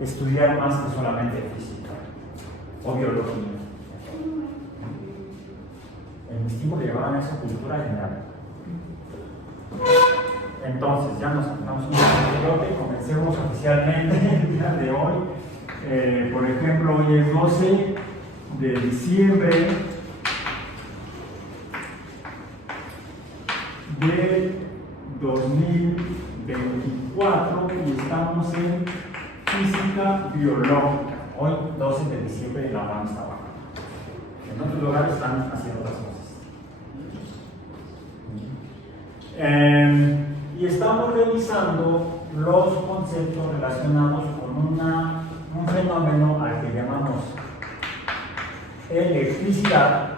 estudiar más que solamente física o biología. En mi tiempo le llamaban eso cultura general. Entonces, ya nos sentamos un poquito y comencemos oficialmente el día de hoy. Por ejemplo, hoy es 12 de diciembre de 2024 y estamos en física biológica. Hoy, 12 de diciembre, en la UNAM está abajo. En otros lugares están haciendo otras cosas. Y estamos revisando los conceptos relacionados con un fenómeno al que llamamos electricidad,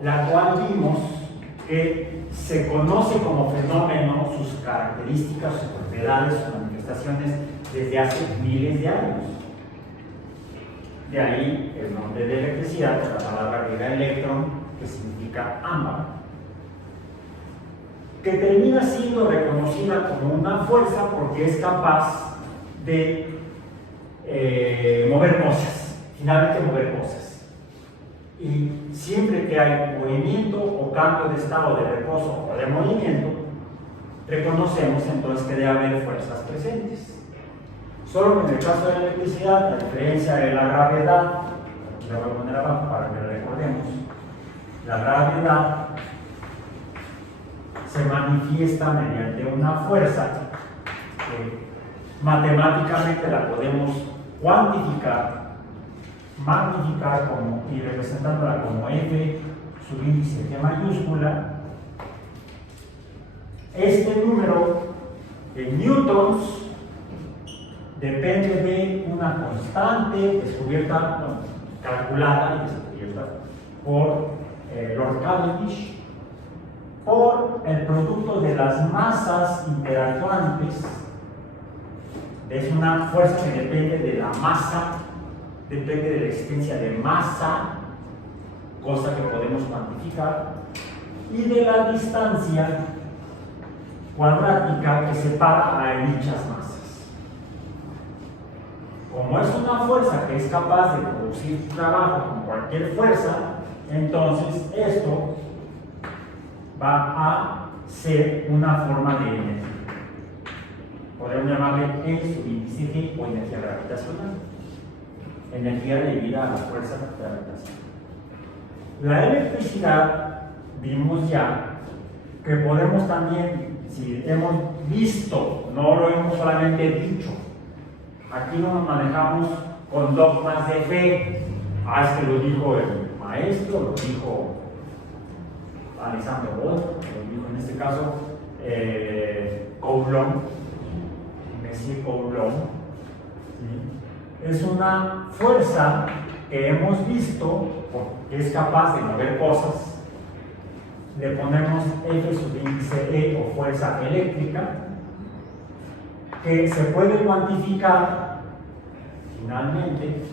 la cual vimos que se conoce como fenómeno, sus características, sus propiedades, sus manifestaciones desde hace miles de años. De ahí el nombre de electricidad, la palabra griega electron, que significa ámbar, que termina siendo reconocida como una fuerza porque es capaz de mover cosas, finalmente mover cosas. Y siempre que hay movimiento o cambio de estado de reposo o de movimiento, reconocemos entonces que debe haber fuerzas presentes. Solo que en el caso de la electricidad, la diferencia de la gravedad, aquí la voy a poner abajo para que la recordemos, la gravedad se manifiesta mediante una fuerza que matemáticamente la podemos cuantificar, magnificar y representándola como F subíndice G mayúscula. Este número en newtons depende de una constante descubierta, calculada y descubierta por Lord Cavendish, por el producto de las masas interactuantes. Es una fuerza que depende de la masa, depende de la existencia de masa, cosa que podemos cuantificar, y de la distancia cuadrática que separa a dichas masas. Como es una fuerza que es capaz de producir trabajo con cualquier fuerza, entonces esto va a ser una forma de energía. Podemos llamarle E subíndice G o energía gravitacional. Energía debida a la fuerza gravitacional. La electricidad, vimos ya que podemos también, si hemos visto, no lo hemos solamente dicho, aquí no nos manejamos con dogmas de fe. Es que lo dijo el maestro, lo dijo Alexander Wolff, lo dijo en este caso Coulomb, Messier Coulomb. ¿Sí? Es una fuerza que hemos visto que es capaz de mover cosas. Le ponemos F subíndice E o fuerza eléctrica, que se puede cuantificar finalmente.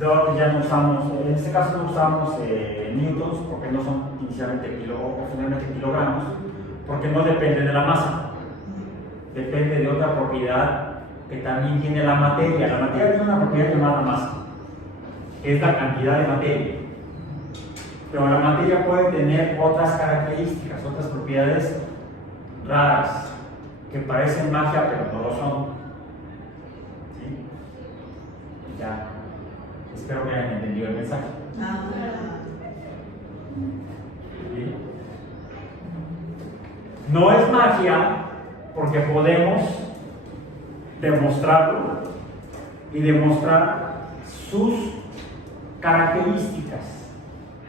Ya no usamos, en este caso no usamos newtons porque no son inicialmente finalmente kilogramos, porque no depende de la masa, depende de otra propiedad que también tiene la materia. La materia tiene una propiedad llamada masa, que es la cantidad de materia, pero la materia puede tener otras características, otras propiedades raras que parecen magia pero no lo son. ¿Sí? Ya, espero que hayan entendido el mensaje. ¿Sí? No es magia porque podemos demostrarlo y demostrar sus características.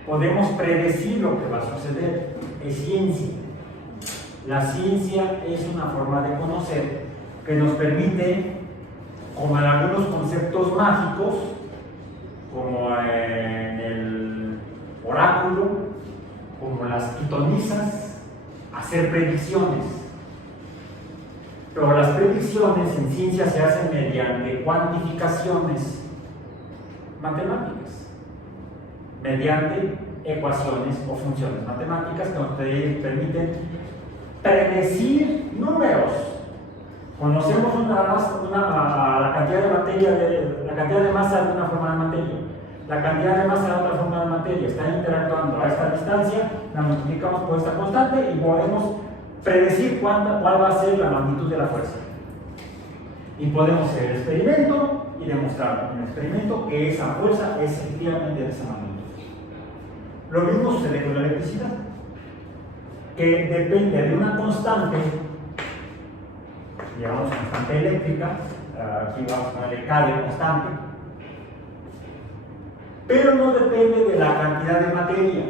Podemos predecir lo que va a suceder. Es ciencia. La ciencia es una forma de conocer que nos permite, como en algunos conceptos mágicos, como en el oráculo, como las pitonisas, hacer predicciones. Pero las predicciones en ciencia se hacen mediante cuantificaciones matemáticas, mediante ecuaciones o funciones matemáticas que nos permiten predecir números. Conocemos la cantidad de materia, la cantidad de masa de una forma de materia, la cantidad de masa de otra forma de materia, están interactuando a esta distancia, la multiplicamos por esta constante y podemos predecir cuál va a ser la magnitud de la fuerza. Y podemos hacer el experimento y demostrar en el experimento que esa fuerza es efectivamente de esa magnitud. Lo mismo sucede con la electricidad, que depende de una constante, llamamos constante eléctrica, aquí vamos a ponerle K de constante, pero no depende de la cantidad de materia,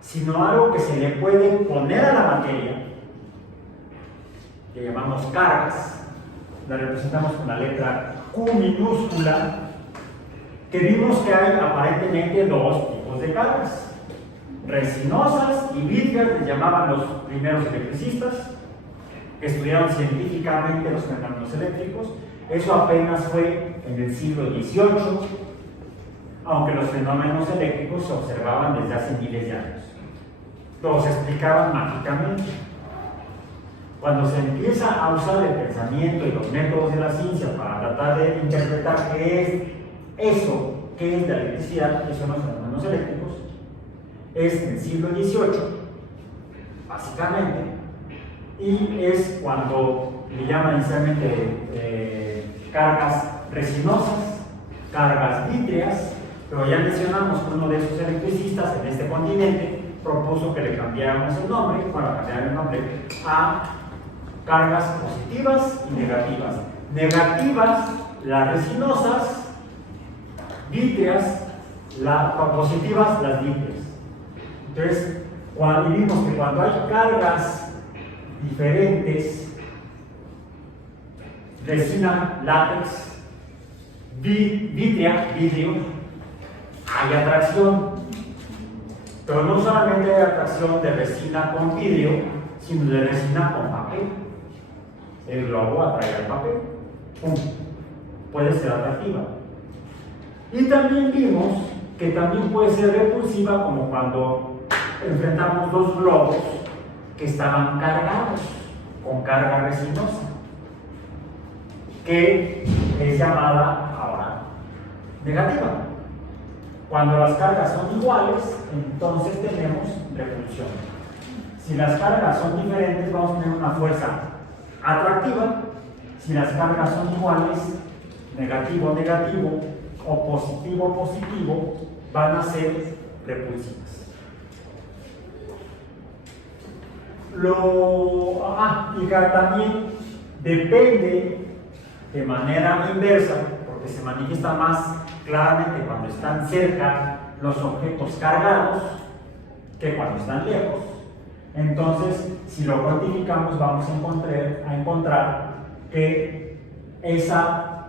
sino algo que se le puede poner a la materia, que llamamos cargas. La representamos con la letra Q minúscula, que vimos que hay aparentemente dos tipos de cargas, resinosas y vítreas, les llamaban los primeros electricistas, que estudiaron científicamente los fenómenos eléctricos. Eso apenas fue en el siglo XVIII, aunque los fenómenos eléctricos se observaban desde hace miles de años. Los explicaban mágicamente. Cuando se empieza a usar el pensamiento y los métodos de la ciencia para tratar de interpretar qué es eso, qué es la electricidad, qué son los fenómenos eléctricos, es en el siglo XVIII, básicamente, y es cuando le llaman inicialmente cargas resinosas, cargas vítreas, pero ya mencionamos que uno de esos electricistas en este continente propuso que le cambiáramos el nombre, cambiar el nombre a cargas positivas y negativas. Negativas, las resinosas, vítreas, positivas, las vítreas. Entonces, vimos que cuando hay cargas diferentes, resina, látex, vidrio, hay atracción. Pero no solamente hay atracción de resina con vidrio, sino de resina con papel. El globo atrae al papel. ¡Pum! Puede ser atractiva. Y también vimos que también puede ser repulsiva, como cuando enfrentamos dos globos que estaban cargados con carga resinosa, que es llamada ahora negativa. Cuando las cargas son iguales, entonces tenemos repulsión. Si las cargas son diferentes, vamos a tener una fuerza atractiva. Si las cargas son iguales, negativo, negativo, o positivo, positivo, van a ser repulsivas. Y también depende de manera inversa, porque se manifiesta más claramente cuando están cerca los objetos cargados que cuando están lejos. Entonces, si lo cuantificamos, vamos a encontrar que esa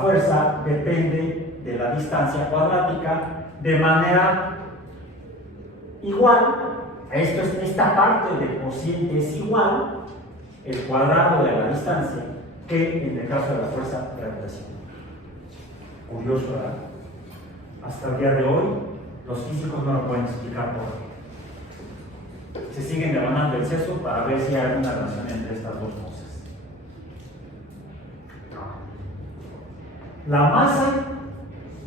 fuerza depende de la distancia cuadrática de manera igual. Esta parte del cociente es igual, el cuadrado de la distancia, que en el caso de la fuerza gravitacional. Curioso, ¿verdad? Hasta el día de hoy, los físicos no lo pueden explicar por qué. Se siguen devanando el seso para ver si hay alguna relación entre estas dos cosas. La masa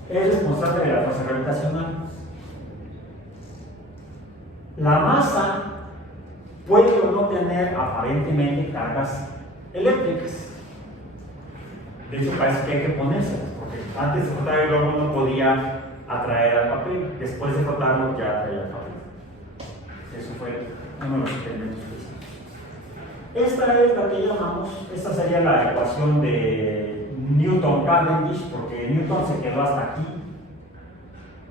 es responsable de la fuerza gravitacional. La masa puede o no tener aparentemente cargas eléctricas. De hecho, parece que hay que ponérselas, porque antes de frotar el globo no podía atraer al papel, después de frotarlo ya atraía al papel. Eso fue uno de los experimentos que hicimos. Esta es la que llamamos, esta sería la ecuación de Newton-Cavendish, porque Newton se quedó hasta aquí,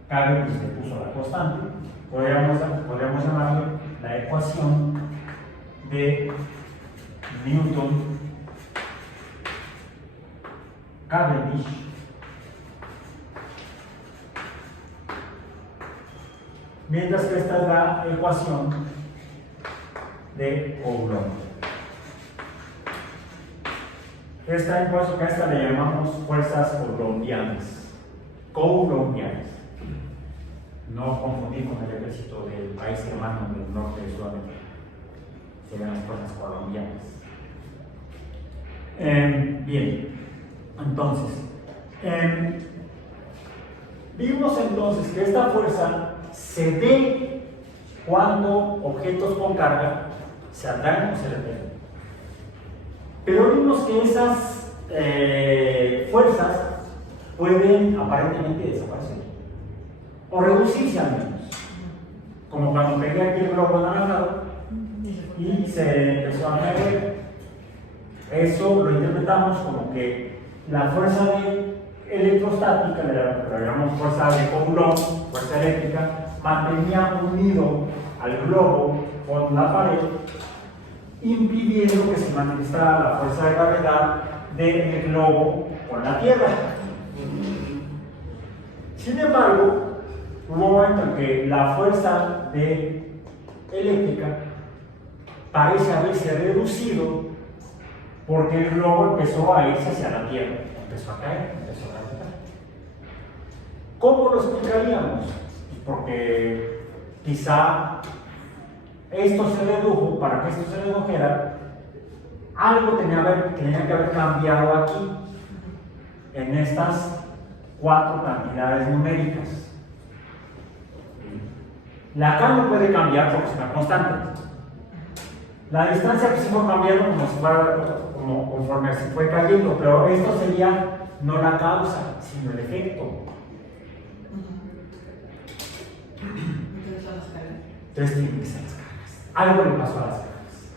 Cavendish le puso la constante. Podríamos llamarle la ecuación de Newton-Cavendish, mientras que esta es la ecuación de Coulomb. Esta ecuación, a esta le llamamos fuerzas coulombianas. No confundir con el ejército del país hermano del norte de Sudamérica. serían las fuerzas colombianas. Bien, entonces, vimos entonces que esta fuerza se ve cuando objetos con carga se atraen o se repelen. Pero vimos que esas fuerzas pueden aparentemente desaparecer o reducirse al menos, como cuando pegué aquí el globo anaranjado y se empezó a caer. Eso lo interpretamos como que la fuerza electrostática, la llamamos fuerza de Coulomb, fuerza eléctrica, mantenía unido al globo con la pared, impidiendo que se manifestara la fuerza de gravedad del globo con la Tierra. Sin embargo, hubo un momento en que la fuerza eléctrica parece haberse reducido porque el globo empezó a irse hacia la Tierra, empezó a caer, empezó a caer. ¿Cómo lo explicaríamos? Porque quizá esto se redujo, para que esto se redujera, algo tenía que haber cambiado aquí, en estas 4 cantidades numéricas. La K no puede cambiar porque es una constante. La distancia que se fue cambiando como si fuera, conforme se fue cayendo, pero esto sería no la causa, sino el efecto. Entonces tienen que ser las cargas. Algo le pasó a las cargas.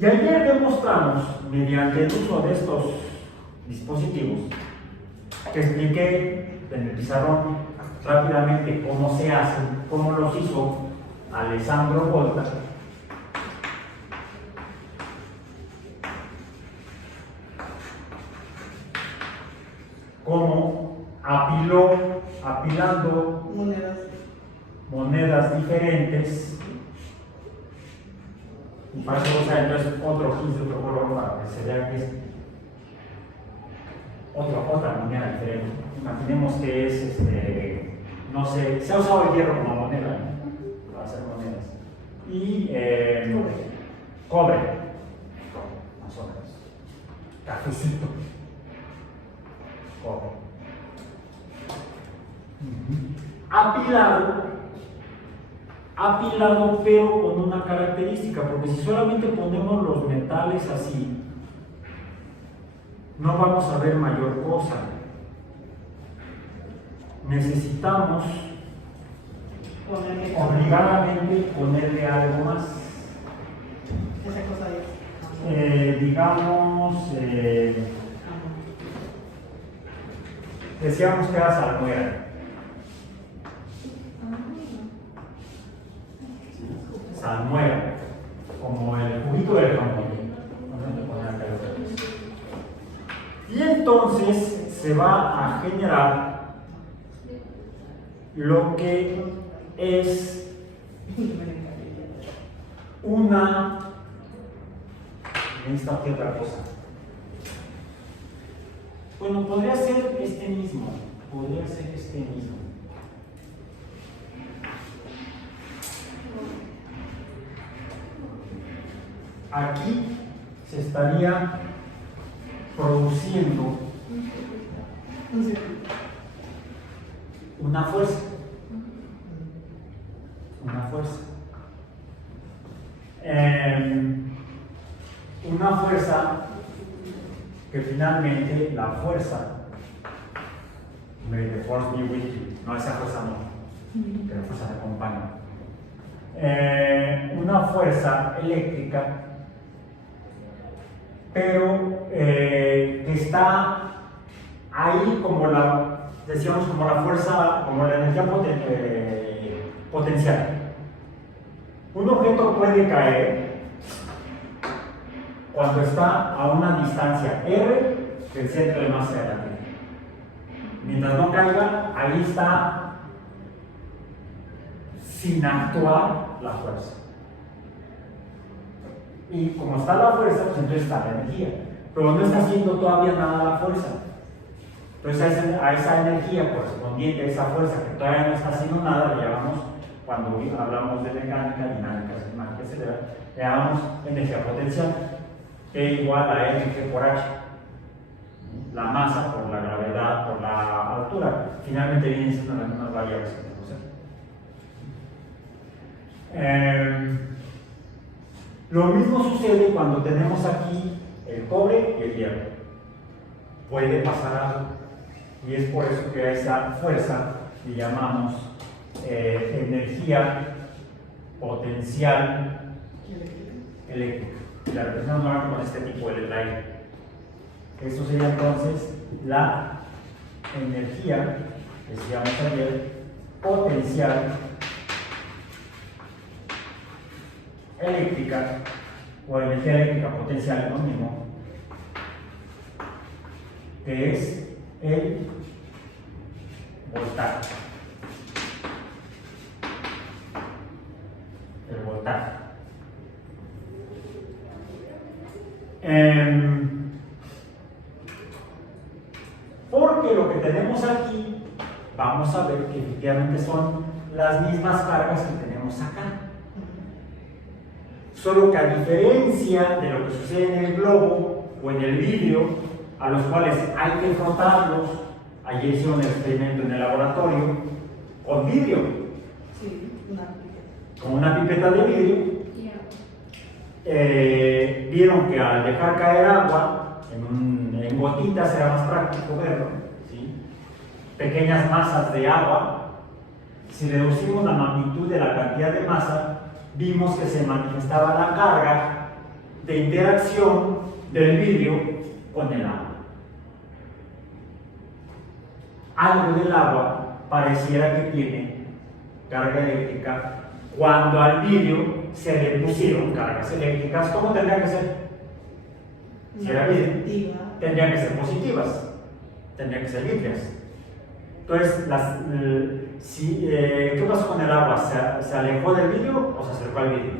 Y ayer demostramos, mediante el uso de estos dispositivos, que expliqué en el pizarrón rápidamente cómo se hacen, cómo los hizo Alessandro Volta. Cómo apilando monedas diferentes, y para eso usar entonces otro gis de otro color para que se vea que es otra moneda diferente. Imaginemos que es, no sé, se ha usado el hierro como moneda, ¿no? Para hacer monedas. Y cobre, más o menos. Cafecito. Apilado, pero con una característica, porque si solamente ponemos los metales así, no vamos a ver mayor cosa. Necesitamos obligadamente ponerle algo más. Esa cosa es. Digamos, decíamos que era salmuera. Salmuera, como el juguito del jamón. Y entonces se va a generar lo que es una. Esta otra cosa. Bueno, podría ser este mismo. Aquí se estaría produciendo una fuerza. Una fuerza que finalmente la fuerza, may the force be with you, no esa fuerza no, que la fuerza te acompaña. Una fuerza eléctrica, pero que está ahí como decíamos, como la fuerza, como la energía potencial. Un objeto puede caer cuando está a una distancia r del centro de masa de la Tierra. Mientras no caiga, ahí está sin actuar la fuerza. Y como está la fuerza, pues entonces está la energía. Pero no está haciendo todavía nada la fuerza. Entonces a esa energía correspondiente, a esa fuerza que todavía no está haciendo nada, le llamamos cuando hablamos de mecánica, dinámica, cinemática, etc., le llamamos energía potencial, E igual a mg por h. La masa por la gravedad, por la altura, finalmente vienen siendo las mismas variables que tenemos. Lo mismo sucede cuando tenemos aquí el cobre y el hierro. Puede pasar algo, y es por eso que a esa fuerza le llamamos energía potencial eléctrica. La representamos normalmente con este tipo de detalle. Esto sería entonces la energía, decíamos ayer, potencial eléctrica, o energía eléctrica potencial es lo mismo, que es el voltaje. El voltaje. Porque lo que tenemos aquí, vamos a ver que efectivamente son las mismas cargas que tenemos acá. Solo que a diferencia de lo que sucede en el globo o en el vidrio, a los cuales hay que frotarlos, ayer hicieron el experimento en el laboratorio, con vidrio. Sí, una pipeta. Con una pipeta de vidrio. Vieron que al dejar caer agua en gotitas era más práctico verlo, ¿sí? Pequeñas masas de agua. Si reducimos la magnitud de la cantidad de masa, vimos que se manifestaba la carga de interacción del vidrio con el agua. Algo del agua pareciera que tiene carga eléctrica cuando al vidrio se le pusieron cargas eléctricas. ¿Cómo tendría que ser? Si era vidrio, tendrían que ser positivas, tendrían que ser limpias. Entonces, ¿qué pasó con el agua? ¿Se alejó del vidrio o se acercó al vidrio?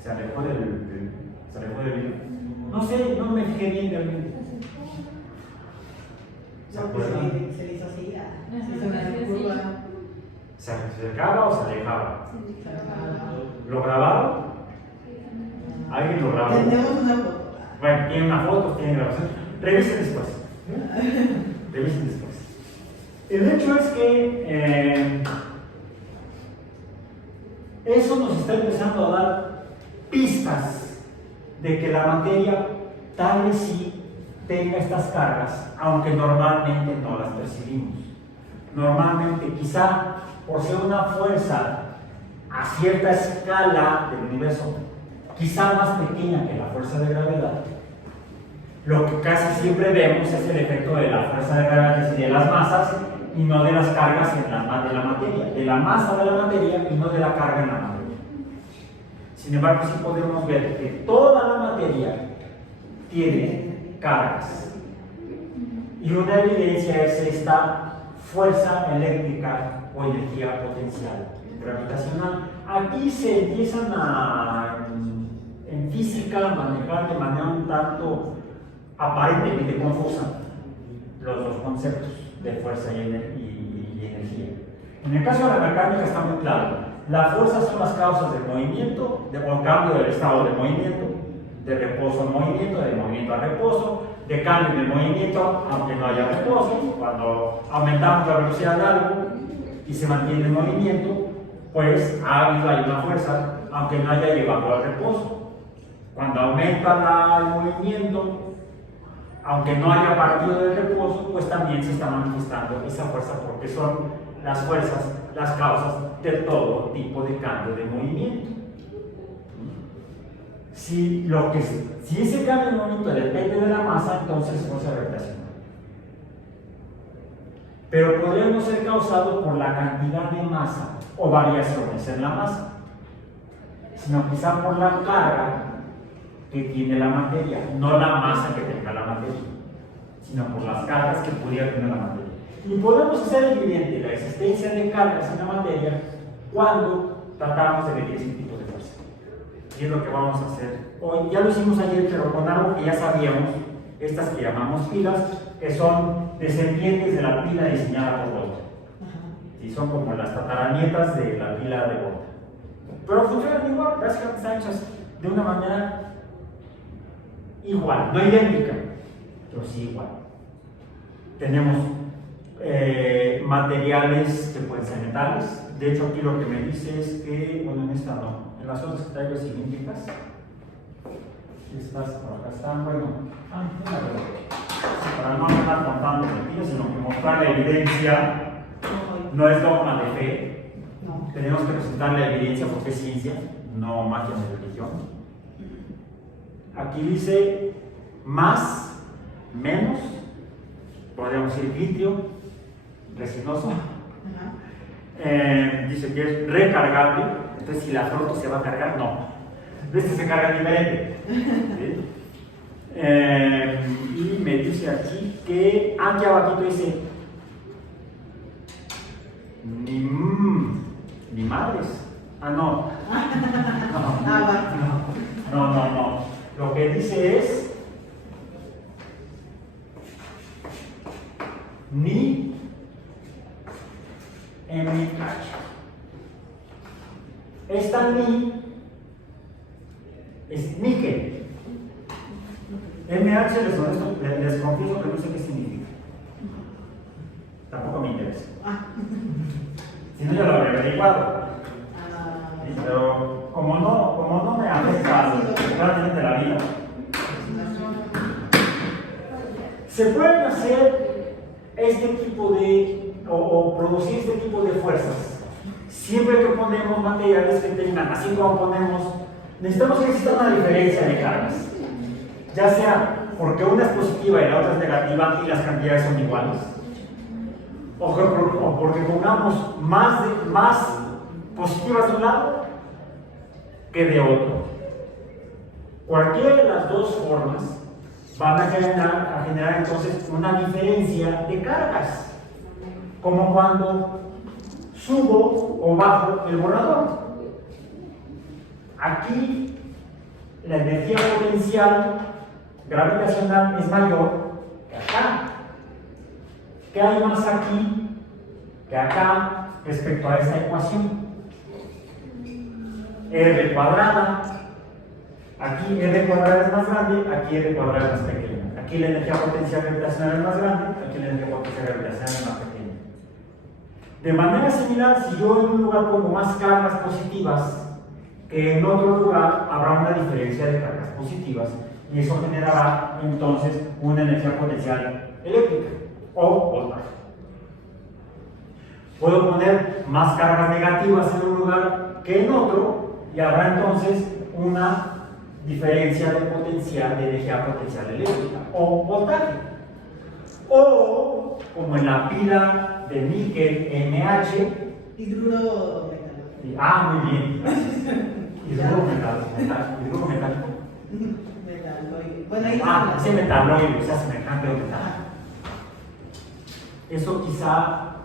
Se alejó del vidrio. No sé, no me fijé bien del vidrio. ¿Se acuerdan? Se le hizo así, se hizo una curva. ¿Se acercaba o se alejaba? ¿Lo grabaron? ¿Alguien lo grabó? Tenemos una foto. Bueno, tiene una foto, tiene grabación. Revisen después. Revisen después. El hecho es que eso nos está empezando a dar pistas de que la materia tal vez sí tenga estas cargas, aunque normalmente no las percibimos. Normalmente, quizá por ser una fuerza a cierta escala del universo, quizá más pequeña que la fuerza de gravedad, lo que casi siempre vemos es el efecto de la fuerza de gravedad, es decir, de las masas y no de las cargas de la materia, de la masa de la materia y no de la carga en la materia. Sin embargo, sí podemos ver que toda la materia tiene cargas. Y una evidencia es esta fuerza eléctrica o energía potencial gravitacional. Aquí se empiezan en física a manejar de manera un tanto aparentemente confusa los dos conceptos de fuerza y energía. En el caso de la mecánica está muy claro. Las fuerzas son las causas del movimiento, o cambio del estado de movimiento, de reposo a movimiento, de movimiento a reposo, de cambio en el movimiento, aunque no haya reposo. Cuando aumentamos la velocidad de algo y se mantiene el movimiento, pues hay una fuerza, aunque no haya llegado al reposo. Cuando aumenta el movimiento, aunque no haya partido del reposo, pues también se está manifestando esa fuerza, porque son las fuerzas, las causas de todo tipo de cambio de movimiento. Si ese cambio de movimiento depende de la masa, entonces es fuerza gravitacional. Pero podríamos ser causado por la cantidad de masa o variaciones en la masa, sino quizá por la carga que tiene la materia, no la masa que tenga la materia, sino por las cargas que pudiera tener la materia. Y podemos hacer evidente la existencia de cargas en la materia cuando tratamos de medir ese tipo de fuerza. Y es lo que vamos a hacer hoy. Ya lo hicimos ayer, pero con algo que ya sabíamos, estas que llamamos pilas, que son descendientes de la pila diseñada por Volta. Y son como las tataranietas de la pila de Volta. Pero funcionan igual, básicamente están hechas de una manera igual, no idéntica, pero sí igual. Tenemos materiales que pueden ser metales. De hecho, aquí lo que me dice es que, bueno, en esta no, en las otras que traigo cilíndricas. Estas por acá están, bueno, para no estar contando mentiras, sino que mostrar la evidencia. No es dogma de fe. No. Tenemos que presentar la evidencia porque es ciencia, no magia de religión. Aquí dice más, menos, podríamos decir vitrio, resinoso. Dice que es recargable, entonces si la froto se va a cargar, no. Este se carga diferente. ¿Sí? Y me dice aquí que aquí abajito dice ni madres. Ah, no. No. Lo que dice es ni MH. Esta ni es níquel. MH les confieso que no sé qué significa. Tampoco me interesa. Si no, ya lo habría averiguado. Sí, pero como no me afecta realmente la vida, se pueden hacer este tipo de, o producir este tipo de fuerzas siempre que ponemos materiales que tengan, así como ponemos, necesitamos que exista una diferencia de cargas, ya sea porque una es positiva y la otra es negativa y las cantidades son iguales, o porque pongamos más positivas de un lado que de otro. Cualquiera de las dos formas van a generar entonces una diferencia de cargas, como cuando subo o bajo el borrador. Aquí la energía potencial gravitacional es mayor que acá. ¿Qué hay más aquí que acá respecto a esta ecuación? R cuadrada. Aquí R cuadrada es más grande, aquí R cuadrada es más pequeña. Aquí la energía potencial gravitacional es más grande, aquí la energía potencial gravitacional es más pequeña. De manera similar, si yo en un lugar pongo más cargas positivas que en otro lugar, habrá una diferencia de cargas positivas y eso generará entonces una energía potencial eléctrica o voltaje. Puedo poner más cargas negativas en un lugar que en otro y habrá entonces una diferencia de potencial, de energía potencial eléctrica o voltaje. O, como en la pila de níquel MH, hidruro metálico. Muy bien, gracias. Hidruro metálico. Bueno, ahí ese metaloide, o sea, semejante al metal. Eso quizá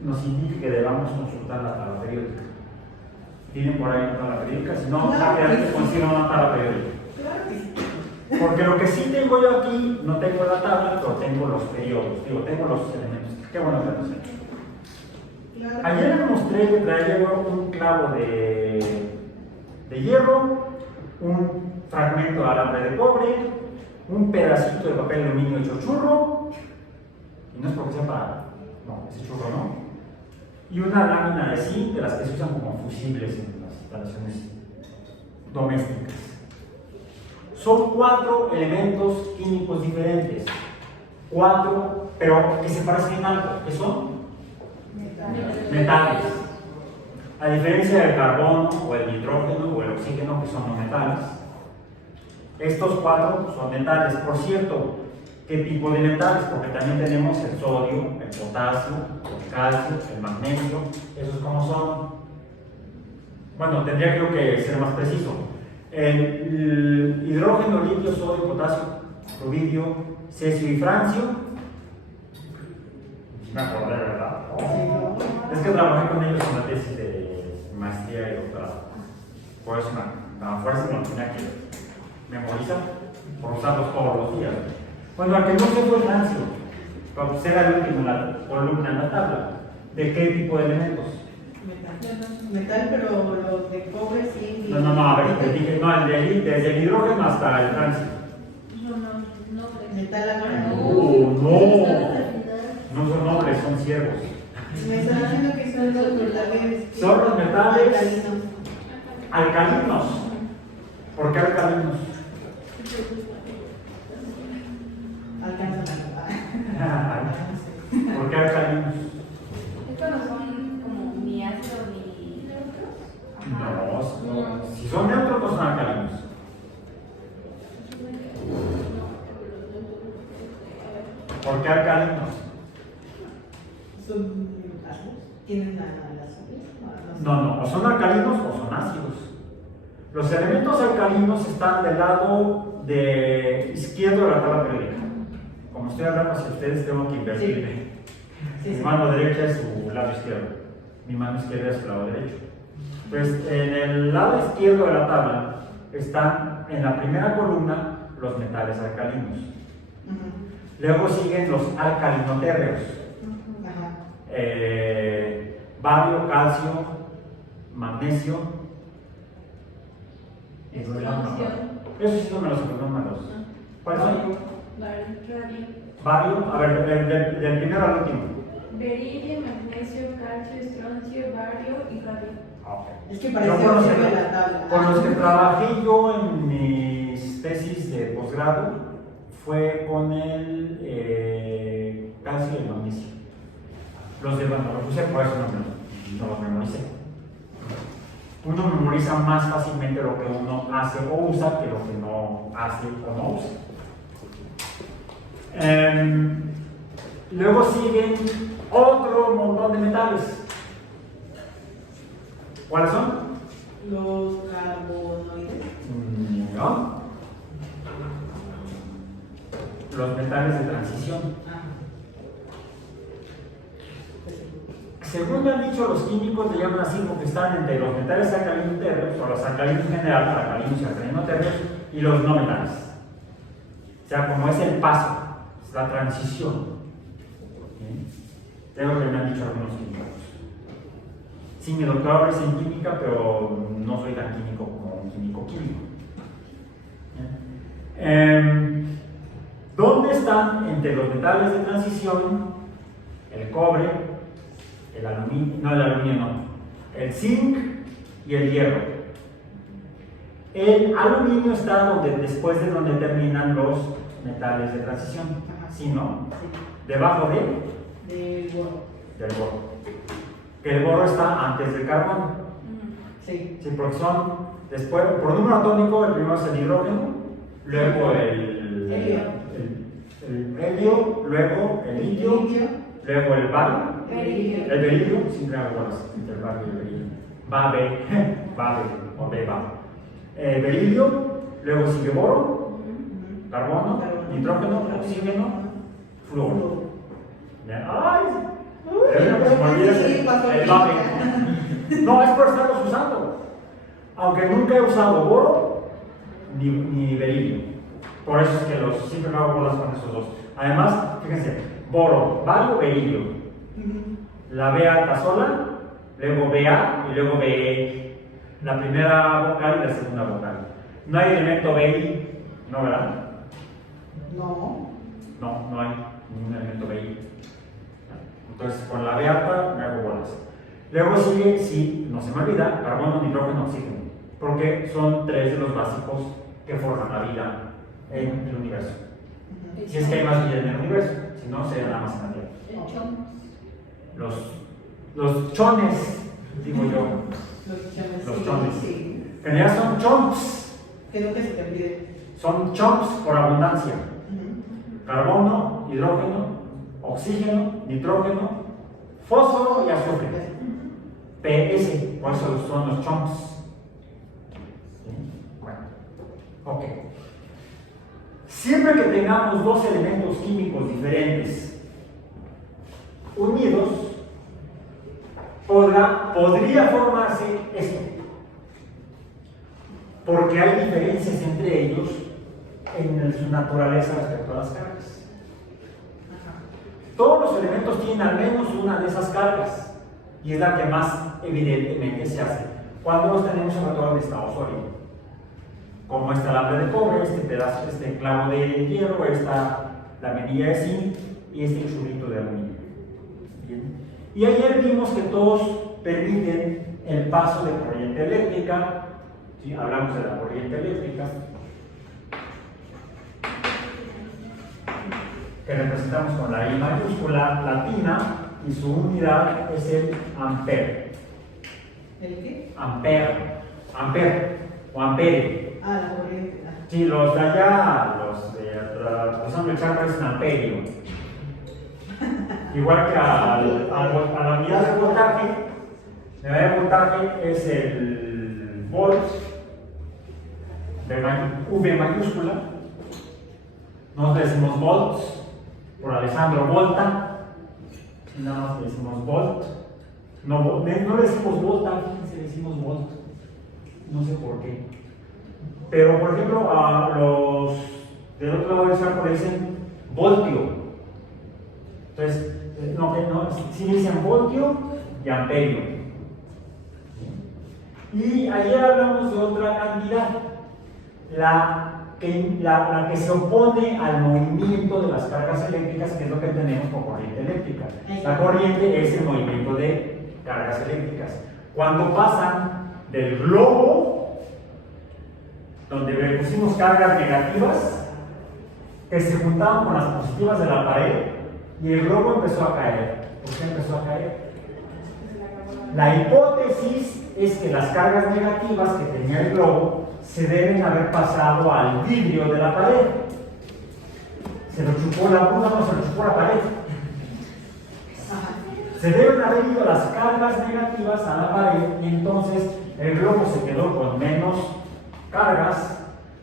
nos indique que debamos consultar la tabla periódica. ¿Tienen por ahí una tabla periódica? Si no, rápidamente consigo una tabla periódica. Claro que sí. Porque lo que sí tengo yo aquí, no tengo la tabla, pero tengo los periodos, tengo los elementos. Qué bueno que lo sé. Claro. Ayer les mostré que traía yo un clavo de hierro, un fragmento de alambre de cobre, un pedacito de papel aluminio hecho churro, y no es porque sea para, no, ese churro no, y una lámina de zinc de las que se usan como fusibles en las instalaciones domésticas. Son 4 elementos químicos diferentes, 4, pero que se parecen en algo, ¿qué son? Metales. A diferencia del carbono o el nitrógeno o el oxígeno, que son no metales, estos 4 son metales. Por cierto, ¿qué tipo de metales? Porque también tenemos el sodio, el potasio, el calcio, el magnesio. ¿Esos cómo son? Bueno, tendría creo que ser más preciso. El hidrógeno, litio, sodio, potasio, rubidio, cesio y francio. Me acordé, ¿verdad? Es que trabajé con ellos en la tesis de maestría y doctorado. Por eso la fuerza no tenía que memorizar, por usarlos todos los días. Bueno, al que no se fue francio, para era el último en la columna en la tabla. ¿De qué tipo de elementos? Metal, pero los de cobre sí. No, a ver, te dije, no, desde el hidrógeno hasta el tránsito. Metal acá. No son nobles, son siervos. Me están diciendo que son los metales. Son los metales alcalinos. alcalinos. ¿Por qué alcalinos? Alcanzan ¿Por qué alcalinos? Estos no son como ni ácidos ni neutros. No, si son neutros no son alcalinos. ¿Por qué alcalinos? Son ácidos. Tienen las soles. No, o son alcalinos o son ácidos. Los elementos alcalinos están del lado izquierdo de la tabla periódica. Como estoy hablando hacia ustedes, tengo que invertirme. Sí, Mi sí. mano derecha es su lado izquierdo, mi mano izquierda es su lado derecho. Pues en el lado izquierdo de la tabla están en la primera columna los metales alcalinos. Luego siguen los alcalinotérreos. Ajá. Bario, calcio, magnesio. Estroncio. Eso sí no me los acuerdo, no me los. ¿Cuáles son? Radio. Bario, a ver, del primero al último. Beridio, magnesio, calcio, estroncio, bario y radio. Es que Yo parece con los que que- de la tabla. Con los que trabajé yo en mis tesis de posgrado fue con el calcio y el magnesio. Los demás no los puse, por eso no los memoricé. Uno memoriza más fácilmente lo que uno hace o usa que lo que no hace o no usa. Luego siguen otro montón de metales. ¿Cuáles son? Los carbonoides. No. Los metales de transición. Ajá. Según me han dicho los químicos, le llaman así porque están entre los metales alcalinotérreos, o los alcalinos en general, alcalinos y alcalinotérreos, y los no metales. O sea, como es el paso, es la transición. ¿Sí? Es lo que me han dicho algunos químicos. Sí, mi doctorado es en química, pero no soy tan químico como un químico. ¿Dónde están entre los metales de transición el cobre, el aluminio, el zinc y el hierro? El aluminio está después de donde terminan los metales de transición. ¿Sí, no? Debajo Del boro. del boro. Que el boro está antes del carbono. Sí. Sí, porque son, después, por número atómico, el primero es el hidrógeno, luego el helio, luego el litio, luego el bario, Beridio. el berilio, siempre hago bolas entre el bario y el berilio. Va o B va. Berilio, luego sigue boro, carbono, nitrógeno, oxígeno, flúor. ¡Ay! Se me olvida el babe. No, es por estarlos usando. Aunque nunca he usado boro ni berilio. Por eso es que siempre me hago bolas con esos dos. Además, fíjense, boro, bario, berilio. La B alta sola, luego BA y luego BE. La primera vocal y la segunda vocal. No hay elemento BI, ¿no, verdad? No. No hay ningún elemento BI. Entonces, con la B alta me hago bolas. Luego sigue, sí, no se me olvida, carbono, nitrógeno, oxígeno. Porque son tres de los básicos que forman la vida en el universo. Si es que hay más vida en el universo, si no, sería nada más en la Tierra. El chon. Los chones, digo yo, los chones. Sí. En realidad son chomps, Que nunca se te olvide. son chomps por abundancia. Carbono, hidrógeno, oxígeno, nitrógeno, fósforo y azufre. PS, por eso son los chomps. ¿Sí? Bueno, ok. Siempre que tengamos dos elementos químicos diferentes unidos, podría formarse esto. Porque hay diferencias entre ellos en su naturaleza respecto a las cargas. Todos los elementos tienen al menos una de esas cargas. y es la que más evidentemente se hace cuando los tenemos sobre todo en estado sólido, como este alambre de cobre, este pedazo, este clavo de hierro, esta laminilla de zinc y este churrito de aluminio. Bien. Y ayer vimos que todos permiten el paso de corriente eléctrica. ¿Sí? Hablamos de la corriente eléctrica, que representamos con la I mayúscula latina, y su unidad es el ampere. ¿El qué? Ampere o ampere. Ah, la corriente. Sí, los de allá, los anglosajones dicen amperio. Igual que a la unidad de voltaje, la unidad de voltaje es el volts de V mayúscula. Nosotros decimos volts por Alessandro Volta, y nada más le decimos volt. No le decimos volta, fíjense, le decimos volt. No sé por qué. Pero, por ejemplo, a los del otro lado del saco le dicen voltio. Entonces, sí dicen voltio y amperio. Y ayer hablamos de otra cantidad, la que se opone al movimiento de las cargas eléctricas, que es lo que tenemos con corriente eléctrica. La corriente es el movimiento de cargas eléctricas. Cuando pasan del globo, donde le pusimos cargas negativas, que se juntaban con las positivas de la pared, y el globo empezó a caer. ¿Por qué empezó a caer? La hipótesis es que las cargas negativas que tenía el globo se deben haber pasado al vidrio de la pared. Se lo chupó la bruma, no se lo chupó la pared. Se deben haber ido las cargas negativas a la pared, y entonces el globo se quedó con menos cargas,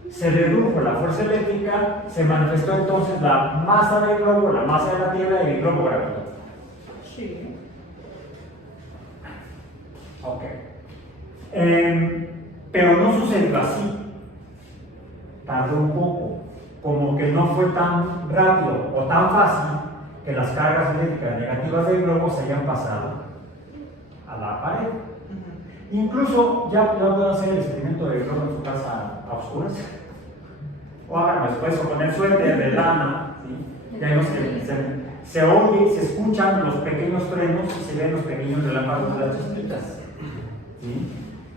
se redujo la fuerza eléctrica, se manifestó entonces la masa del globo, la masa de la Tierra y el globo gravitó. Sí. Ok. Pero no sucedió así. Tardó un poco. Como que no fue tan rápido o tan fácil que las cargas eléctricas negativas del globo se hayan pasado a la pared. Incluso ya puedo hacer el experimento del globo en su casa a oscuras. O háganlo después con el suéter de lana. ¿Sí? Ya vemos que se oye, se escuchan los pequeños truenos y se ven los pequeños relámpagos de las chispitas. ¿Sí?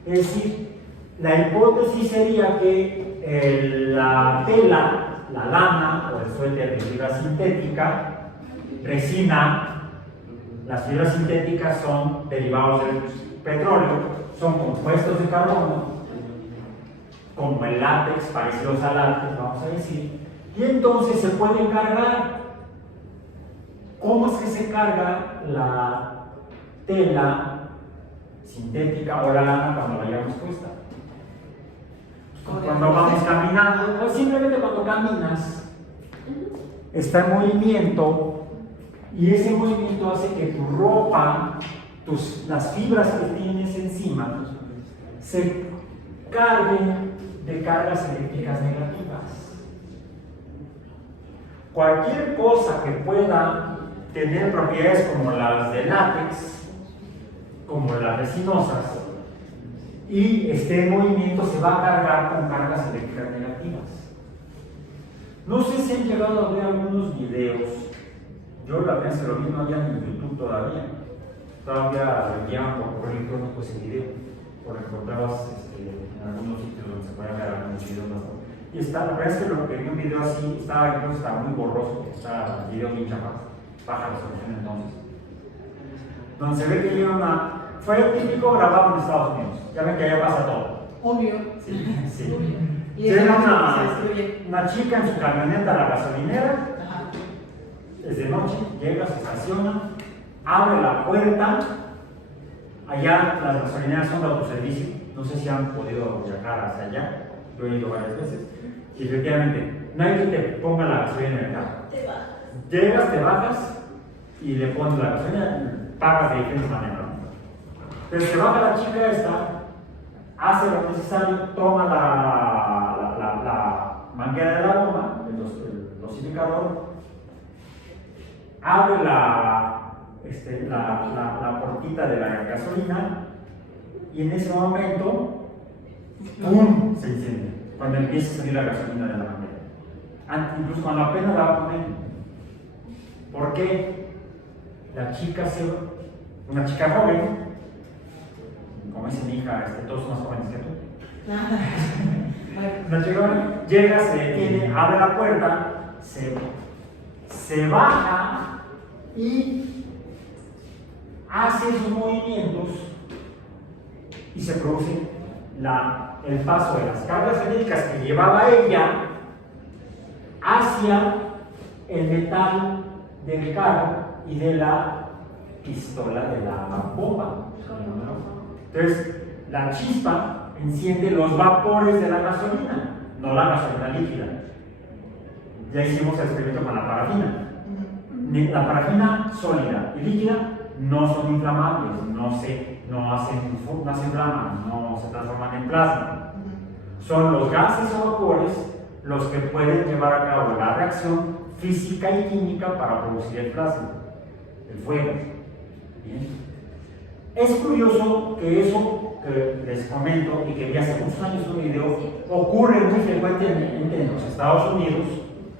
Es decir, la hipótesis sería que la tela, la lana o el suéter de fibra sintética, resina, las fibras sintéticas son derivados del petróleo, son compuestos de carbono, como el látex, parecidos al látex, vamos a decir, y entonces se pueden cargar. ¿Cómo es que se carga la tela sintética o la lana cuando la llevamos puesta? Cuando vamos caminando, o simplemente cuando caminas, está en movimiento, y ese movimiento hace que tu ropa, las fibras que tienes encima, se carguen de cargas eléctricas negativas. Cualquier cosa que pueda tener propiedades como las de látex, como las resinosas, y esté en movimiento, se va a cargar con cargas eléctricas negativas. No sé si han llegado a ver algunos videos. Yo la vez que lo vi no había en YouTube todavía. Todavía lo enviaban por correo electrónico ese video, porque encontrabas en algunos sitios donde se podían ver algunos videos más. Y la verdad es que lo que vi un video así estaba muy borroso, estaba el video bien chapado, baja resolución entonces. Donde se ve que fue el típico grabado en Estados Unidos. Ya ven que allá pasa todo. Obvio. Sí, sí. Y Tiene eso se destruye. una chica en su camioneta a la gasolinera, Ajá. es de noche, llega, se estaciona, abre la puerta. Allá las gasolineras son de autoservicio, no sé si han podido viajar hacia allá, yo he ido varias veces, y efectivamente, no hay que te ponga la gasolina en el carro. Te bajas. Llegas, te bajas y le pones la gasolina, pagas de diferentes maneras. Entonces se baja la chica esta, hace lo necesario, toma la manguera de la bomba, el dosificador, abre la puertita de la gasolina y en ese momento, ¡pum!, se enciende. Cuando empieza a salir la gasolina de la manguera. Incluso cuando apenas la va a poner. ¿Por qué? La chica, una chica joven, como dice mi hija, todos son más jóvenes que tú. La chica joven llega, se detiene, abre la puerta, se baja y hace esos movimientos y se produce el paso de las cargas eléctricas que llevaba ella hacia el metal del carro y de la pistola de la bomba. Entonces, la chispa enciende los vapores de la gasolina, no la gasolina líquida. Ya hicimos el experimento con la parafina. La parafina sólida y líquida no son inflamables, no se inflaman, no se transforman en plasma. Son los gases o vapores los que pueden llevar a cabo la reacción física y química para producir el plasma, el fuego. ¿Bien? Es curioso que eso que les comento y que vi hace muchos años un video ocurre muy frecuentemente en los Estados Unidos,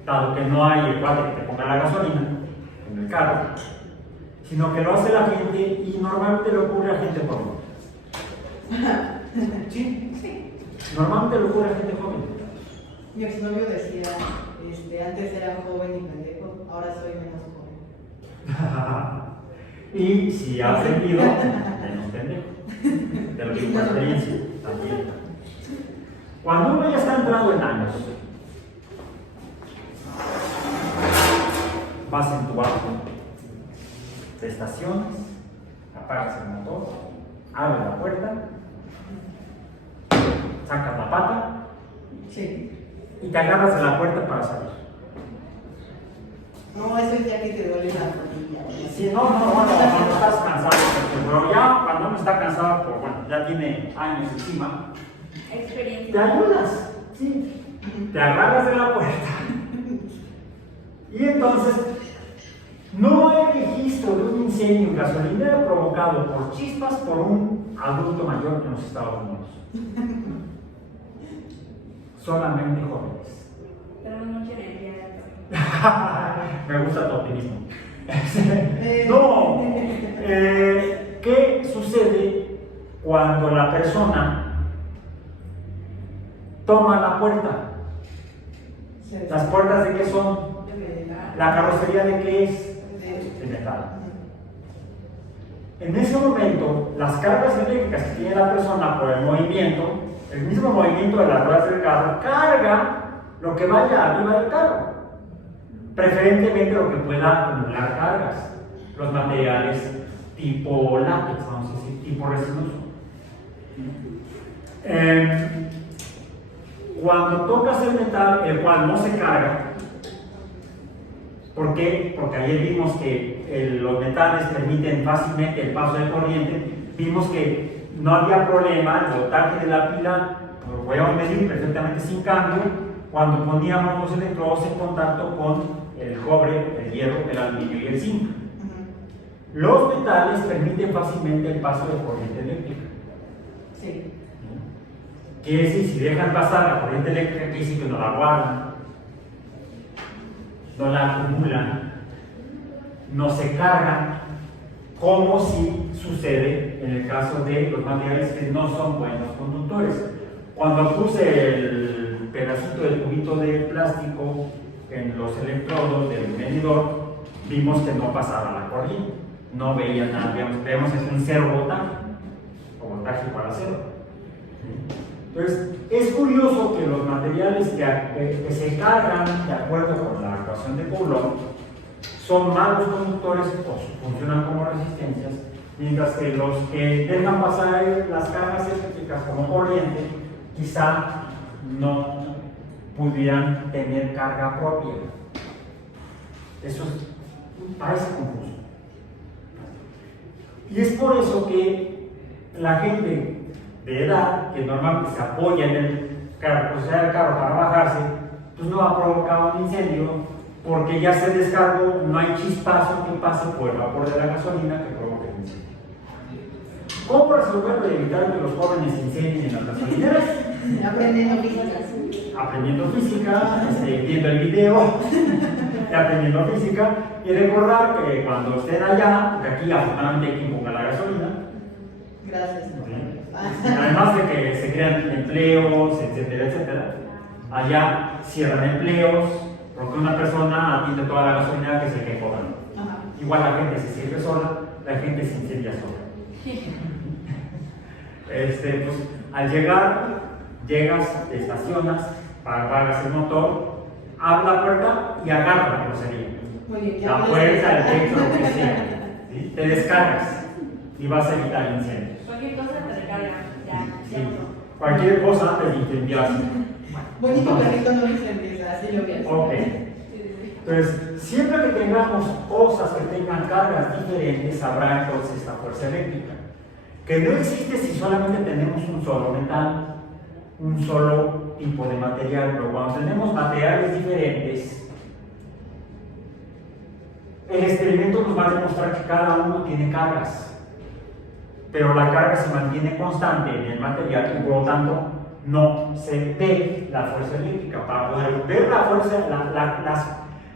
dado que no hay el cuate que te ponga la gasolina en el carro, sino que lo hace la gente y normalmente le ocurre a gente joven. ¿Sí? Sí. Normalmente le ocurre a gente joven. Mi exnovio decía, antes era joven y pendejo, ahora soy menos joven. Y si has sentido, menos pendejo. Te lo digo por experiencia también. Cuando uno ya está entrado en años, vas en tu auto, te estacionas, apagas el motor, abres la puerta, sacas la pata, Sí. y te agarras de la puerta para salir. No, eso es ya que te duele la rodilla. Sí, no, cuando estás cansado, pero ya cuando uno está cansado, pues bueno, ya tiene años encima, Experiencia. te ayudas, sí, te agarras de la puerta. Y entonces, no hay registro de un incendio en gasolinera provocado por chispas por un adulto mayor en los Estados Unidos. Solamente jóvenes. Tenemos mucha energía. Me gusta tu optimismo. No. ¿Qué sucede cuando la persona toma la puerta? ¿Las puertas de qué son? ¿La carrocería de qué es? De metal. En ese momento, las cargas eléctricas que tiene la persona por el movimiento, el mismo movimiento de las ruedas del carro, carga lo que vaya arriba del carro. Preferentemente lo que pueda acumular cargas. Los materiales tipo látex, vamos a decir, tipo resinoso. Cuando tocas el metal, el cual no se carga, ¿por qué? Porque ayer vimos que los metales permiten fácilmente el paso de corriente. Vimos que no había problema, el voltaje de la pila lo podíamos medir perfectamente sin cambio cuando poníamos los electrodos en contacto con el cobre, el hierro, el aluminio y el zinc. Los metales permiten fácilmente el paso de corriente eléctrica. Sí. Quiere decir, si dejan pasar la corriente eléctrica, quiere decir que no la guardan, no la acumulan, no se cargan, como si sucede en el caso de los materiales que no son buenos conductores. Cuando puse el pedacito del cubito de plástico en los electrodos del medidor, vimos que no pasaba la corriente, no veía nada, veíamos es un cero voltaje, o voltaje igual a cero. Entonces, es curioso que los materiales que se cargan de acuerdo con la ecuación de Coulomb son malos conductores o funcionan como resistencias, mientras que los que dejan pasar las cargas eléctricas como corriente quizá no pudieran tener carga propia. Eso parece confuso. Y es por eso que la gente de edad, que normalmente se apoya en el carro, pues el carro para bajarse, pues no ha provocado un incendio porque ya se descargó, no hay chispazo que pase por el vapor de la gasolina que provoque el incendio. ¿Cómo resolverlo y evitar que los jóvenes se incendien en las gasolineras? Aprendiendo física. Aprendiendo física, viendo el video, aprendiendo física, y recordar que cuando estén allá, porque aquí afortunadamente hay quien ponga la gasolina, Gracias. ¿sí? Además de que se crean empleos, etcétera, etcétera, allá cierran empleos, porque una persona atiende toda la gasolina que es el que cobra. Ajá. Igual la gente se sirve sola, la gente se incendia sola. Pues, al llegar, llegas, te estacionas, apagas el motor, abre la puerta y agarra la grosería. Muy bien, La puerta, el techo, lo que sea. ¿Sí? Te descargas y vas a evitar incendios. Cualquier cosa te recarga, ya Sí. no. Cualquier cosa antes de incendiarse. Bonito perrito no incendies, así lo ves. Ok. Entonces, siempre que tengamos cosas que tengan cargas diferentes, habrá entonces esta fuerza eléctrica. Que no existe si solamente tenemos un solo metal, un solo tipo de material, pero cuando tenemos materiales diferentes, el experimento nos va a demostrar que cada uno tiene cargas, pero la carga se mantiene constante en el material y por lo tanto no se ve la fuerza eléctrica. Para poder ver la fuerza,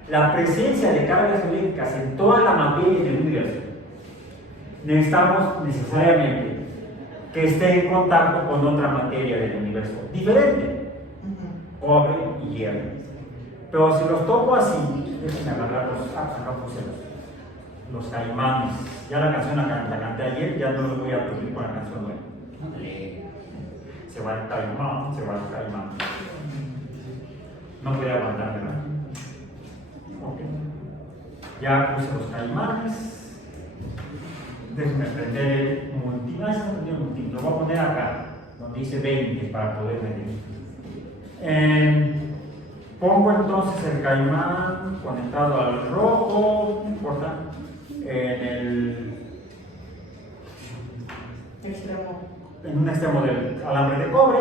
la presencia de cargas eléctricas en toda la materia del universo, necesitamos necesariamente que esté en contacto con otra materia del universo diferente, cobre y hierro. Pero si los toco así, déjenme agarrar acá puse los Caimanes. Ya la canción la canté ayer, ya no los voy a pedir con la canción nueva. Se va el Caimán, se va el Caimán. No voy a aguantar, ¿verdad? Ok. Ya puse los Caimanes. Déjenme prender el multímetro. Lo voy a poner acá, donde dice 20 para poder medir. Pongo entonces el Caimán conectado al rojo, no importa, en un extremo del alambre de cobre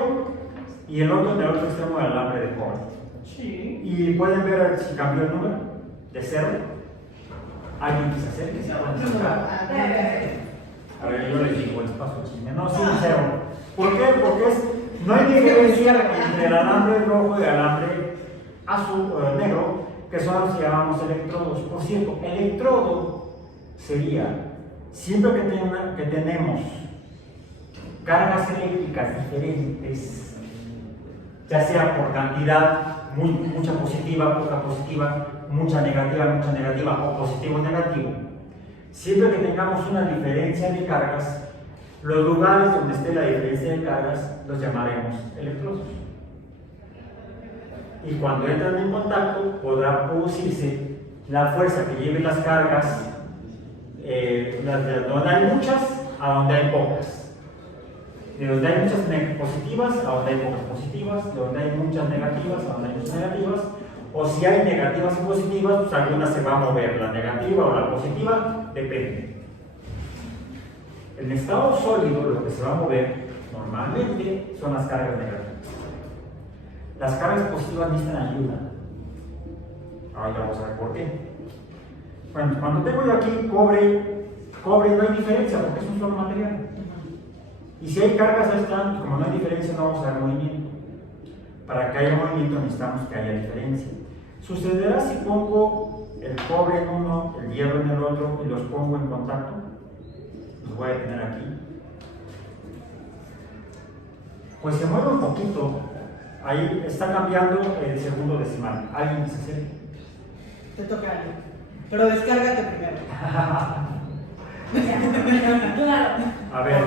y el otro en el otro extremo del alambre de cobre. Sí. Y pueden ver si cambió el número de 0. Alguien que se acerque, se a ver, yo les digo el espacio chisme. No, sí, 0. ¿Por qué? Porque no hay diferencia entre el alambre rojo y el alambre azul o negro, que son los que llamamos electrodos. Por cierto, electrodo sería siempre que tenemos cargas eléctricas diferentes, ya sea por cantidad, mucha positiva, poca positiva, mucha negativa o positivo negativo. Siempre que tengamos una diferencia de cargas, los lugares donde esté la diferencia de cargas los llamaremos electrodos. Y cuando entran en contacto, podrá producirse la fuerza que lleve las cargas, de donde hay muchas a donde hay pocas. De donde hay muchas positivas a donde hay pocas positivas, de donde hay muchas negativas a donde hay muchas negativas. O si hay negativas y positivas, pues alguna se va a mover, la negativa o la positiva, depende. En estado sólido, lo que se va a mover normalmente son las cargas negativas. Las cargas positivas necesitan ayuda. Ahora vamos a ver por qué. Bueno, cuando tengo yo aquí cobre no hay diferencia porque es un solo material. Y si hay cargas, ahí están, y como no hay diferencia, no vamos a dar movimiento. Para que haya movimiento necesitamos que haya diferencia. Sucederá si pongo el cobre en uno, el hierro en el otro y los pongo en contacto. Los voy a tener aquí. Pues se mueve un poquito. Ahí está cambiando el segundo decimal. ¿Alguien se acerca? Te toca a alguien. Pero descárgate primero. Claro. A ver,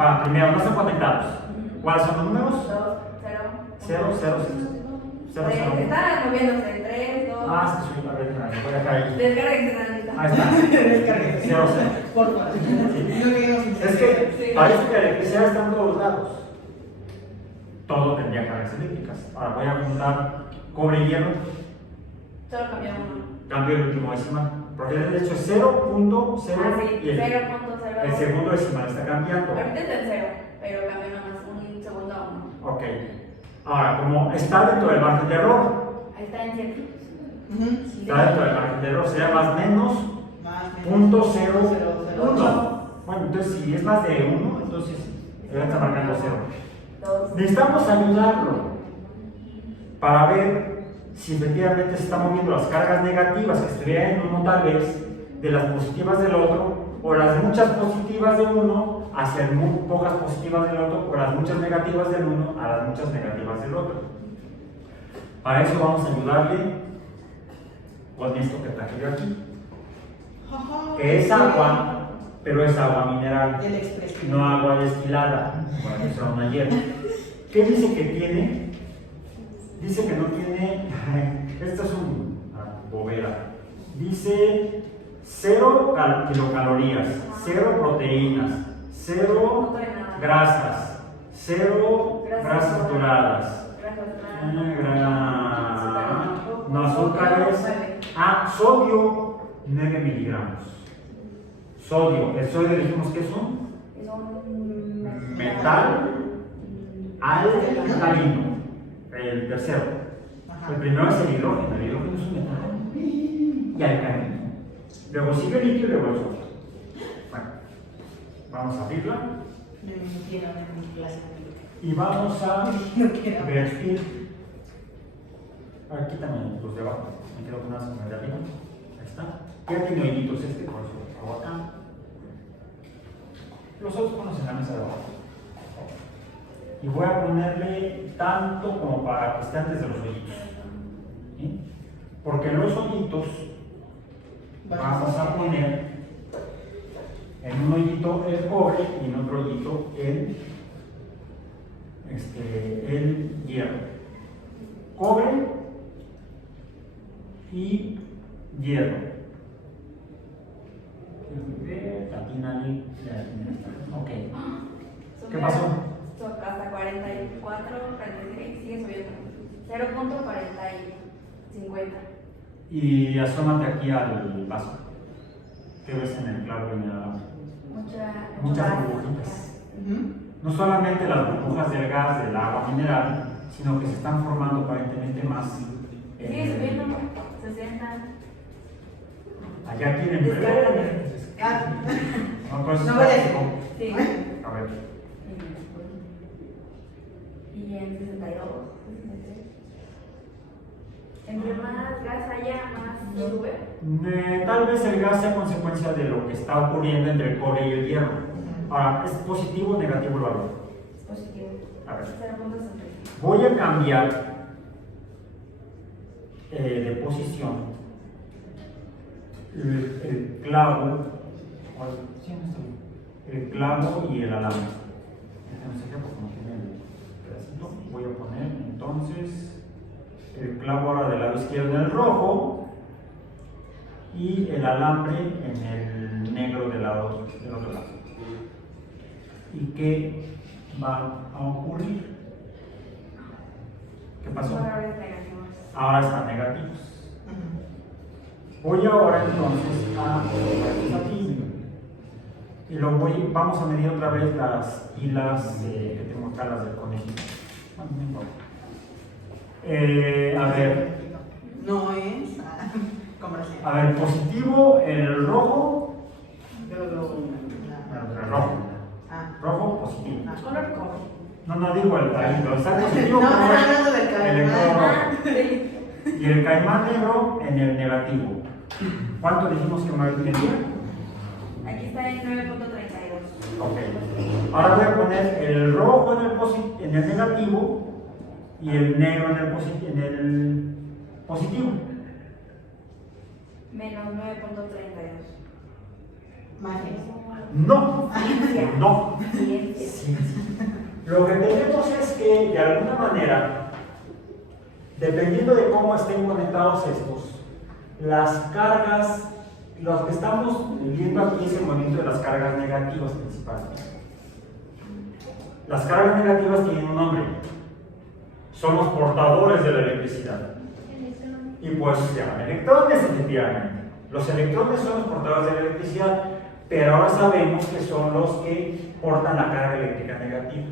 va, primero, no están conectados. ¿Cuáles son los números? 2, 0. 0, 0, 0, 0. Están moviéndose. 3, 2. Ah, sí, a ver, voy a caer. Descárguense tantito. Ahí está. Descárgate. 0, 0. Por favor. No queremos Es que parece que la electricidad está en todos lados. Todo tendría cargas eléctricas. Ahora voy a juntar cobre y hierro. Solo cambió uno. Cambio el último decimal. Porque de hecho es 0.0 Sí, y el 0.0. segundo decimal está cambiando. Ahorita está en 0, pero cambió nomás un segundo a 1. Ok. Ahora, como está dentro del margen de error, Ahí está en 7. Está dentro del margen de error, sería más menos Más 0.001. Bueno, entonces si es más de 1, entonces ya está marcando 0. Necesitamos ayudarlo para ver si efectivamente se están moviendo las cargas negativas que estuvieran en uno tal vez de las positivas del otro, o las muchas positivas de uno hacia muy pocas positivas del otro, o las muchas negativas del uno a las muchas negativas del otro. Para eso vamos a ayudarle con esto que traje yo aquí, que es agua, pero es agua mineral, El expresivo. no agua destilada, para que sea una hierba. ¿Qué dice que tiene? Dice que no tiene, esto es una bobera, dice 0 kilocalorías, 0 proteínas, 0 grasas, 0 grasas saturadas, no azúcares, sodio 9 miligramos. Sodio, el sodio dijimos que es un metal alcalino, el tercero. El primero es el hidrógeno es un metal y alcalino. Luego sigue el litio y luego el sodio. Bueno, vamos a abrirla y vamos a vertir. Aquí también los de abajo, me quedo con unas con el de arriba. Ahí está. Ya tiene hoyitos por eso hago acá. Los otros ponos en la mesa de abajo. Y voy a ponerle tanto como para que esté antes de los hoyitos. ¿Sí? Porque los hoyitos vamos a poner en un hoyito el cobre y en otro hoyito el hierro. Cobre y hierro. Ok. ¿Qué pasó? Hasta 44, 46, sigue subiendo. 0.40 y 50. Y asómate aquí al vaso. ¿Qué ves en el clavo y en el agua? Muchas burbujitas. No solamente las burbujas del gas del agua mineral, sino que se están formando aparentemente más. Sigue subiendo, 60. Allá tienen. No, pues No voy a decir. Sí. A ver. Y en 62, 63. Entre más gas haya, más sube. Tal vez el gas sea consecuencia de lo que está ocurriendo entre el cobre y el hierro. Ahora, ¿es positivo o negativo el valor? Es positivo. A ver. 0.65. Voy a cambiar de posición el clavo, el clavo y el alambre. Voy a poner entonces el clavo ahora del lado izquierdo en el rojo y el alambre en el negro del otro lado. ¿Y qué va a ocurrir? ¿Qué pasó? Ahora están negativos. Voy ahora entonces a ponerlos aquí y vamos a medir otra vez las pilas que tengo acá, las del conejito. A ver. No es comercial. A ver, positivo el rojo. El rojo. Rojo, positivo. Color cobre. No digo el caimán, está positivo No, como está hablando del el caimán. electrodo. Y el caimán negro en el negativo. ¿Cuánto dijimos que medía? Aquí está en 9.32. Ok. Ahora voy a poner el rojo en el negativo y el negro en el positivo. Menos 9.32. Magia. No. Ciencia. No. Ciencia. Lo que tenemos es que, de alguna manera, dependiendo de cómo estén conectados estos, las cargas, lo que estamos viendo aquí es el movimiento de las cargas negativas principalmente. Las cargas negativas tienen un nombre. Son los portadores de la electricidad. Y pues se llaman electrones, efectivamente. Los electrones son los portadores de la electricidad, pero ahora sabemos que son los que portan la carga eléctrica negativa.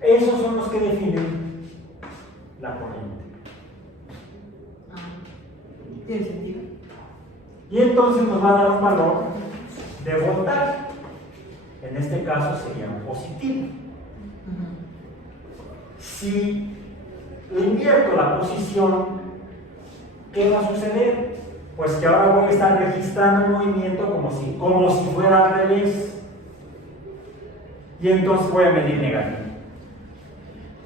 Esos son los que definen la corriente. Tiene sentido. Y entonces nos va a dar un valor de voltaje. En este caso sería un positivo. Si le invierto la posición, ¿qué va a suceder? Pues que ahora voy a estar registrando el movimiento como si fuera al revés. Y entonces voy a medir negativo.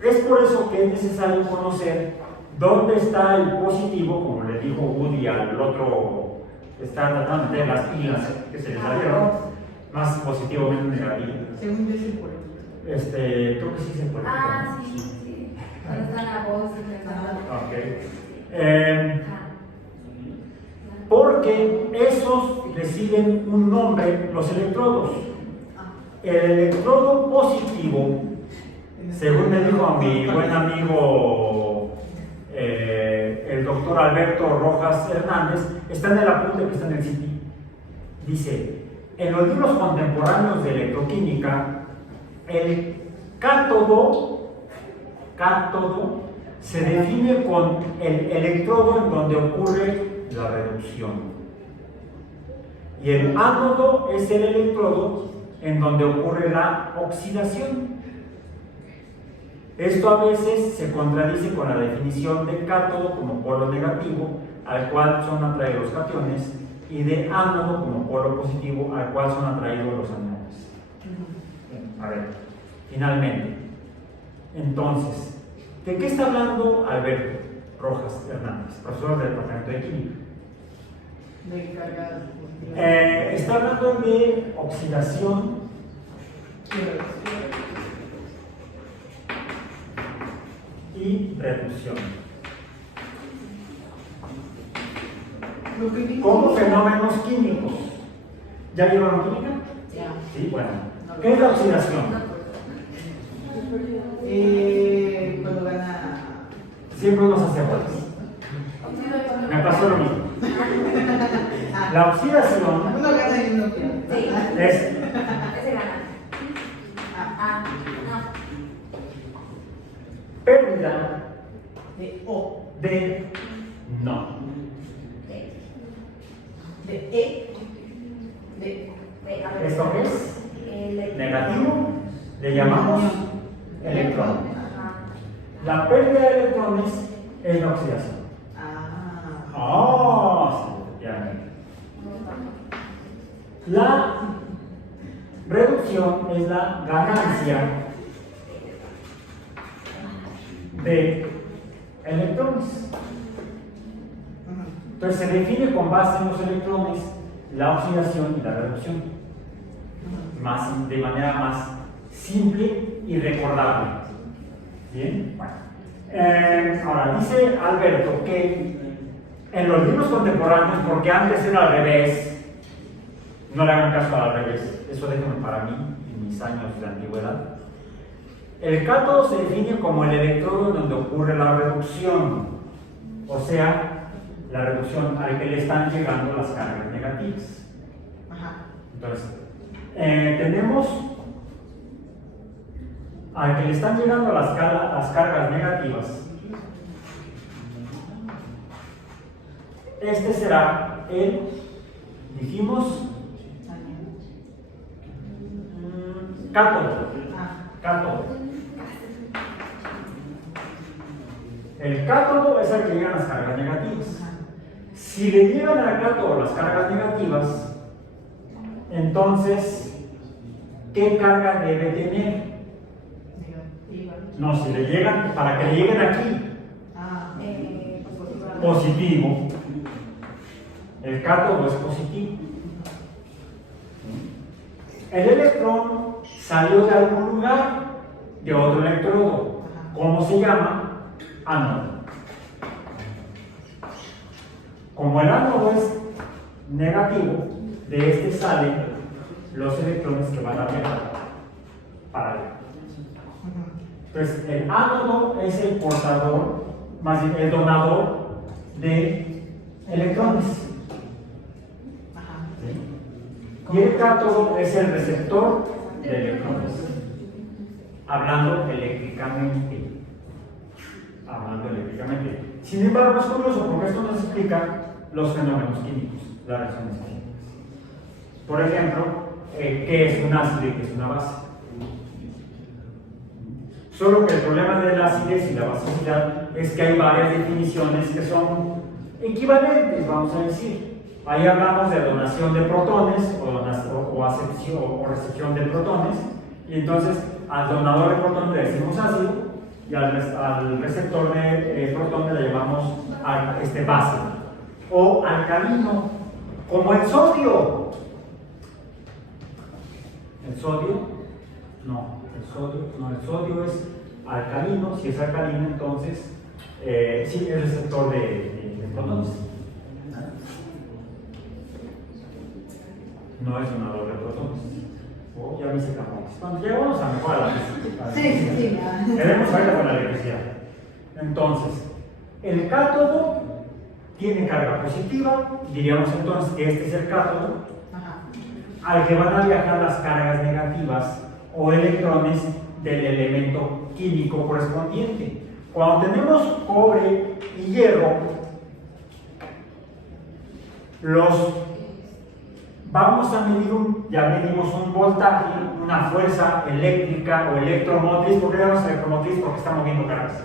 Es por eso que es necesario conocer dónde está el positivo, como le dijo Woody al otro que está tratando de meter las pilas que se le salieron, más positivo, menos negativo. Según yo, sí, por creo que sí se puede. Sí. Cuando está la voz Ok. Porque esos reciben un nombre, los electrodos. El electrodo positivo, según me dijo a mi buen amigo el doctor Alberto Rojas Hernández, está en el apunte que está en el sitio. Dice, en los libros contemporáneos de electroquímica, el cátodo se define con el electrodo en donde ocurre la reducción. Y el ánodo es el electrodo en donde ocurre la oxidación. Esto a veces se contradice con la definición de cátodo como polo negativo, al cual son atraídos los cationes, y de ánodo como polo positivo, al cual son atraídos los aniones. A ver, finalmente, entonces, ¿de qué está hablando Alberto Rojas Hernández, profesor del Departamento de Química? De cargas. Está hablando de oxidación y reducción como fenómenos químicos. ¿Ya vieron química? Ya. Sí, bueno. ¿Qué es la oxidación? Cuando gana. Siempre unos hace bolas. Me pasó lo mismo. La oxidación Uno gana y uno pierde. Sí. es Ese gana. No. pérdida De O. de no. De E. De. ¿Esto qué es? Negativo, le llamamos electrón. Ajá. La pérdida de electrones es la oxidación. Sí, ya. La reducción es la ganancia de electrones. Entonces se define con base en los electrones la oxidación y la reducción, de manera más simple y recordable. Bien, bueno. Ahora dice Alberto que en los libros contemporáneos, porque antes era al revés, no le hagan caso al revés, eso déjenme para mí en mis años de antigüedad. El cátodo se define como el electrodo en donde ocurre la reducción, o sea, la reducción al que le están llegando las cargas negativas. Entonces, tenemos al que le están llegando las cargas negativas. Este será el, dijimos, cátodo. Cátodo. El cátodo es al que llegan las cargas negativas. Si le llegan al cátodo las cargas negativas, entonces, ¿qué carga debe tener? No, si le llegan, para que le lleguen aquí, positivo, el cátodo es positivo. El electrón salió de algún lugar, de otro electrodo. ¿Cómo se llama? Ánodo. Como el ánodo es negativo, de este salen los electrones que van a viajar para allá. Entonces, el ánodo es el portador, más bien el donador de electrones. ¿Sí? Y el cátodo es el receptor de electrones. Hablando eléctricamente. hablando eléctricamente. Sin embargo, es curioso porque esto nos explica los fenómenos químicos, las reacciones químicas. Por ejemplo, ¿qué es un ácido y qué es una base? Solo que el problema de la acidez y la basicidad es que hay varias definiciones que son equivalentes, vamos a decir. Ahí hablamos de donación de protones o acepción o recepción de protones, y entonces al donador de protones le decimos ácido y al receptor de protones le llamamos base. O alcalino, como el sodio. ¿El sodio? No, el sodio es alcalino. Si es alcalino, entonces sí es receptor de protones. No es donador de protones. Oh, ya me hice camotes. Cuando llegamos a mejorar la física. Sí. Queremos ahorita con la electricidad. Entonces, el cátodo tiene carga positiva. Diríamos entonces que este es el cátodo. Al que van a viajar las cargas negativas o electrones del elemento químico correspondiente. Cuando tenemos cobre y hierro, vamos a medir ya medimos un voltaje, una fuerza eléctrica o electromotriz. ¿Por qué llamamos electromotriz? Porque está moviendo cargas.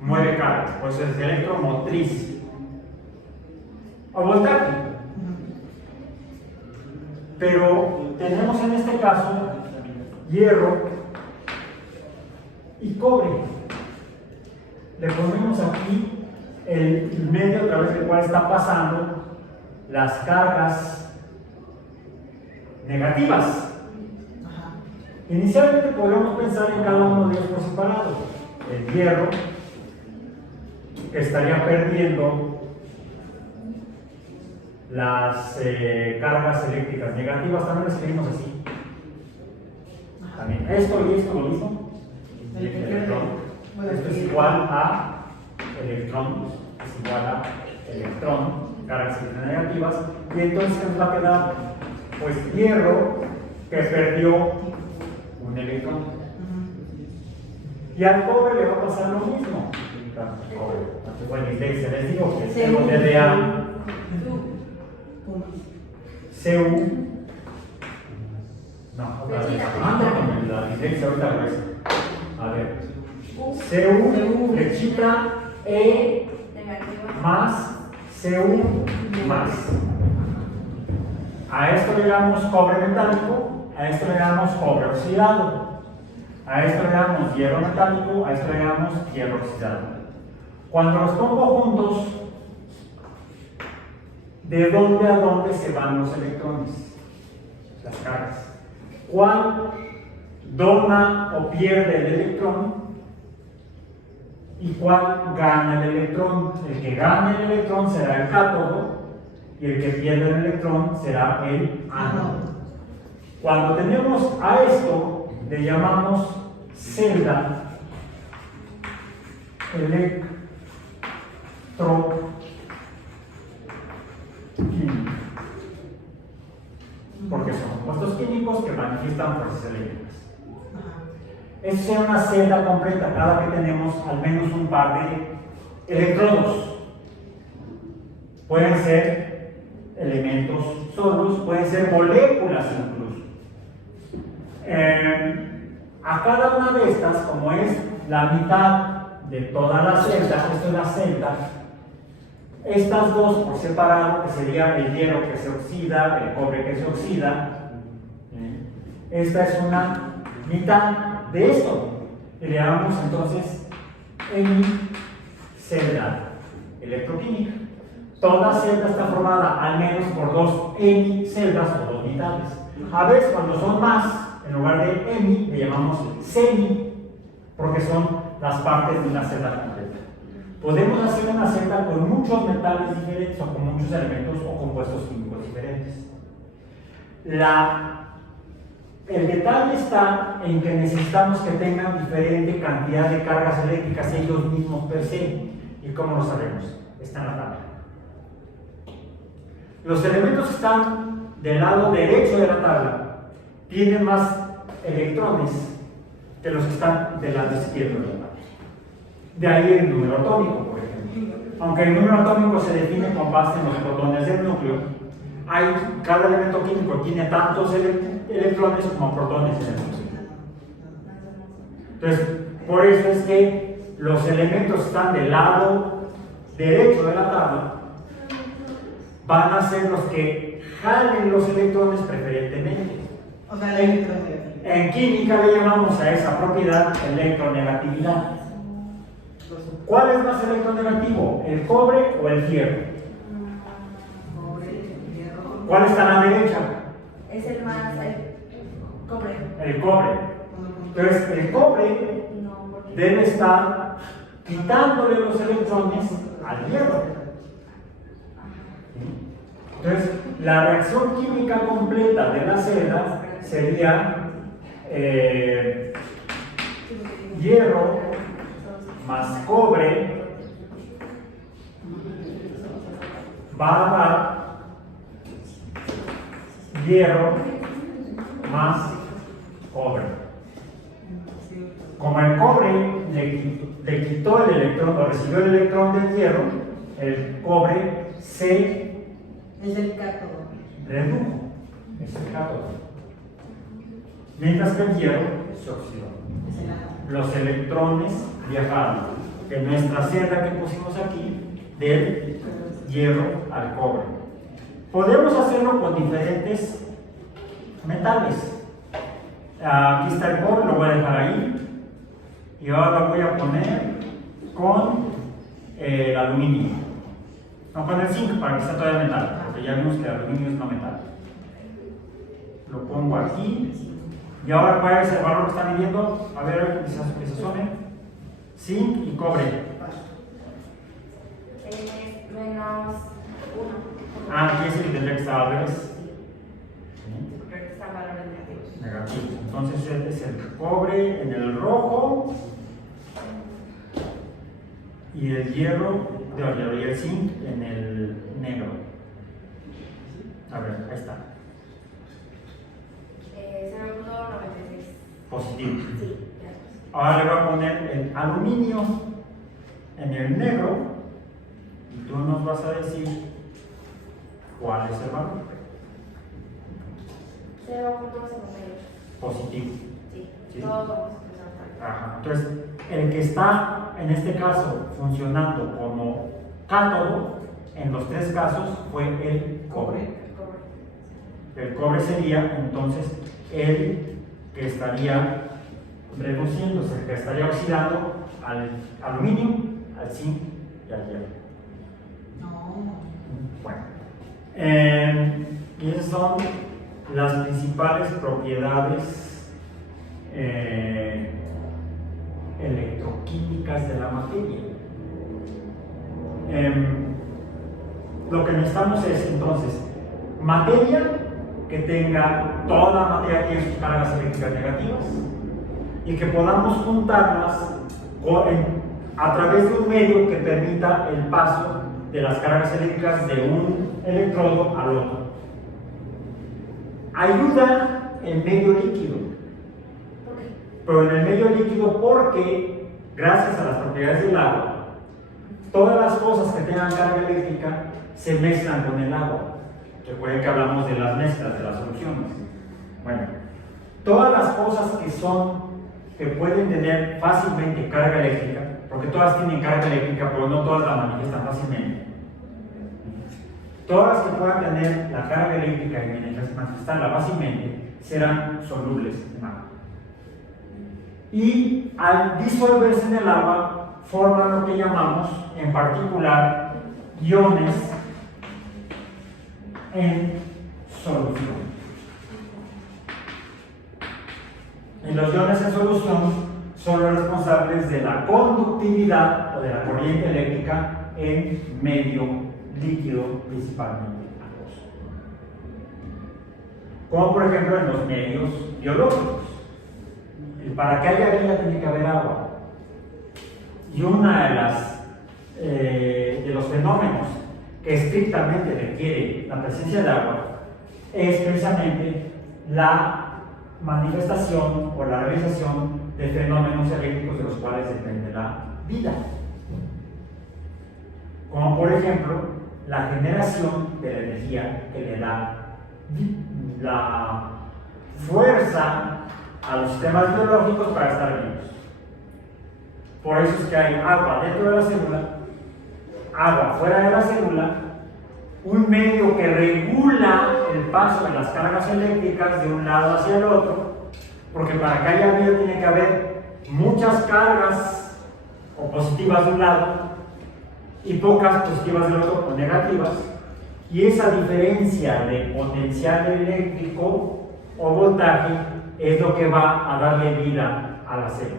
Mueve cargas, pues es electromotriz. O voltaje. Pero tenemos en este caso hierro y cobre. Le ponemos aquí el medio a través del cual está pasando las cargas negativas. Inicialmente podríamos pensar en cada uno de ellos por separado. El hierro, que estaría perdiendo las cargas eléctricas negativas, también lo escribimos así. También esto y esto lo mismo. El electrón. Esto es igual a electrón, es igual a electrón, cargas eléctricas negativas, y entonces nos va a quedar pues hierro que perdió un electrón. Y al cobre le va a pasar lo mismo. Bueno, les digo que tengo DDA, CU. No, otra vez. Con la dislexia ahorita lo es. A ver. CU, flechita, E más, CU más. A esto le damos cobre metálico, a esto le damos cobre oxidado, a esto le damos hierro metálico, a esto le damos hierro oxidado. Cuando los pongo juntos, ¿de dónde a dónde se van los electrones? Las cargas. ¿Cuál dona o pierde el electrón? ¿Y cuál gana el electrón? El que gane el electrón será el cátodo y el que pierde el electrón será el ánodo. Cuando tenemos a esto, le llamamos celda electroquímica, porque son compuestos químicos que manifiestan fuerzas eléctricas. Esa sería una celda completa cada que tenemos al menos un par de electrodos. Pueden ser elementos solos, pueden ser moléculas incluso. A cada una de estas, como es la mitad de toda la celda, esto es la celda, estas dos por separado, que sería el hierro que se oxida, el cobre que se oxida, esta es una mitad de esto, y le llamamos entonces hemicelda electroquímica. Toda celda está formada al menos por dos hemiceldas o dos mitades. A veces cuando son más, en lugar de hemi, le llamamos semi, porque son las partes de una celda completa. Podemos hacer una celda con muchos metales diferentes o con muchos elementos o compuestos químicos diferentes. El detalle está en que necesitamos que tengan diferente cantidad de cargas eléctricas ellos mismos per se. ¿Y cómo lo sabemos? Está en la tabla. Los elementos que están del lado derecho de la tabla tienen más electrones que los que están del lado izquierdo de la tabla. De ahí el número atómico, por ejemplo. Aunque el número atómico se define con base en los protones del núcleo, cada elemento químico tiene tantos electrones como protones en el núcleo. Entonces, por eso es que los elementos están del lado derecho de la tabla, van a ser los que jalen los electrones preferentemente. O sea, la electronegatividad. En química le llamamos a esa propiedad electronegatividad. ¿Cuál es más electronegativo, el cobre o el hierro? ¿Cuál está a la derecha? Es el más cobre. El cobre. Entonces, el cobre No, porque debe estar quitándole los electrones al hierro. Entonces, la reacción química completa de la celda sería hierro más cobre va a dar hierro más cobre. Como el cobre le quitó el electrón o recibió el electrón del hierro, el cobre se Es el cátodo. redujo, es el cátodo. Mientras que el hierro se oxidó. Es el átomo. Los electrones viajaron de nuestra celda que pusimos aquí, del hierro al cobre. Podemos hacerlo con diferentes metales. Aquí está el cobre, lo voy a dejar ahí. Y ahora lo voy a poner con el aluminio. No, con el zinc para que sea todavía metal, porque ya vimos que el aluminio es no metal. Lo pongo aquí. Y ahora, ¿cuál es el valor que están midiendo? A ver, que se asome. Zinc y cobre. es menos 1. Aquí es el que tendría que estar al revés. Porque están valores negativos. Negativo. Entonces este es el cobre en el rojo y el hierro, y el zinc en el negro. A ver, ahí está. 0.96. Positivo. Sí, ya. Ahora le voy a poner el aluminio en el negro y tú nos vas a decir cuál es el valor. 0.58. Positivo. Sí, Sí. todos vamos a empezar. Ajá. Entonces, el que está en este caso funcionando como cátodo, en los tres casos fue el cobre. El cobre. El cobre sería entonces el que estaría reduciéndose, el que estaría oxidando al aluminio, al zinc y al hierro. No. Bueno, y esas son las principales propiedades electroquímicas de la materia. Lo que necesitamos es entonces materia que tenga, toda la materia tiene sus cargas eléctricas negativas y que podamos juntarlas a través de un medio que permita el paso de las cargas eléctricas de un electrodo al otro. Ayuda el medio líquido, pero en el medio líquido porque, gracias a las propiedades del agua, todas las cosas que tengan carga eléctrica se mezclan con el agua. Recuerden que hablamos de las mezclas, de las soluciones. Bueno, todas las cosas que pueden tener fácilmente carga eléctrica, porque todas tienen carga eléctrica, pero no todas la manifiestan fácilmente. Todas las que puedan tener la carga eléctrica y manifestarla fácilmente serán solubles en agua. Y al disolverse en el agua, forman lo que llamamos, en particular, iones en solución. Y los iones en solución son los responsables de la conductividad o de la corriente eléctrica en medio líquido, principalmente acuoso. Como por ejemplo en los medios biológicos. Para que haya vida tiene que haber agua. Y una de los fenómenos que estrictamente requiere la presencia de agua es precisamente la manifestación o la realización de fenómenos eléctricos de los cuales depende la vida. Como por ejemplo, la generación de la energía que le da la fuerza a los sistemas biológicos para estar vivos. Por eso es que hay agua dentro de la célula, agua fuera de la célula, un medio que regula el paso de las cargas eléctricas de un lado hacia el otro, porque para que haya vida tiene que haber muchas cargas o positivas de un lado y pocas positivas del otro o negativas, y esa diferencia de potencial eléctrico o voltaje es lo que va a darle vida a las células.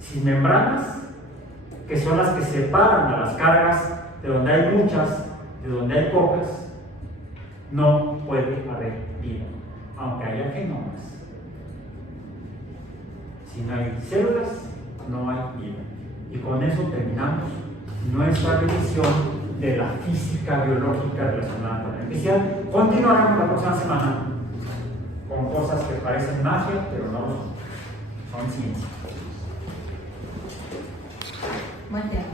Sin membranas, que son las que separan a las cargas de donde hay muchas, de donde hay pocas, no puede haber vida, aunque haya genomas. Si no hay células, no hay vida. Y con eso terminamos nuestra revisión de la física biológica relacionada con la electricidad. Continuaremos la próxima semana con cosas que parecen magia, pero no lo son. Son ciencia. Buen tema.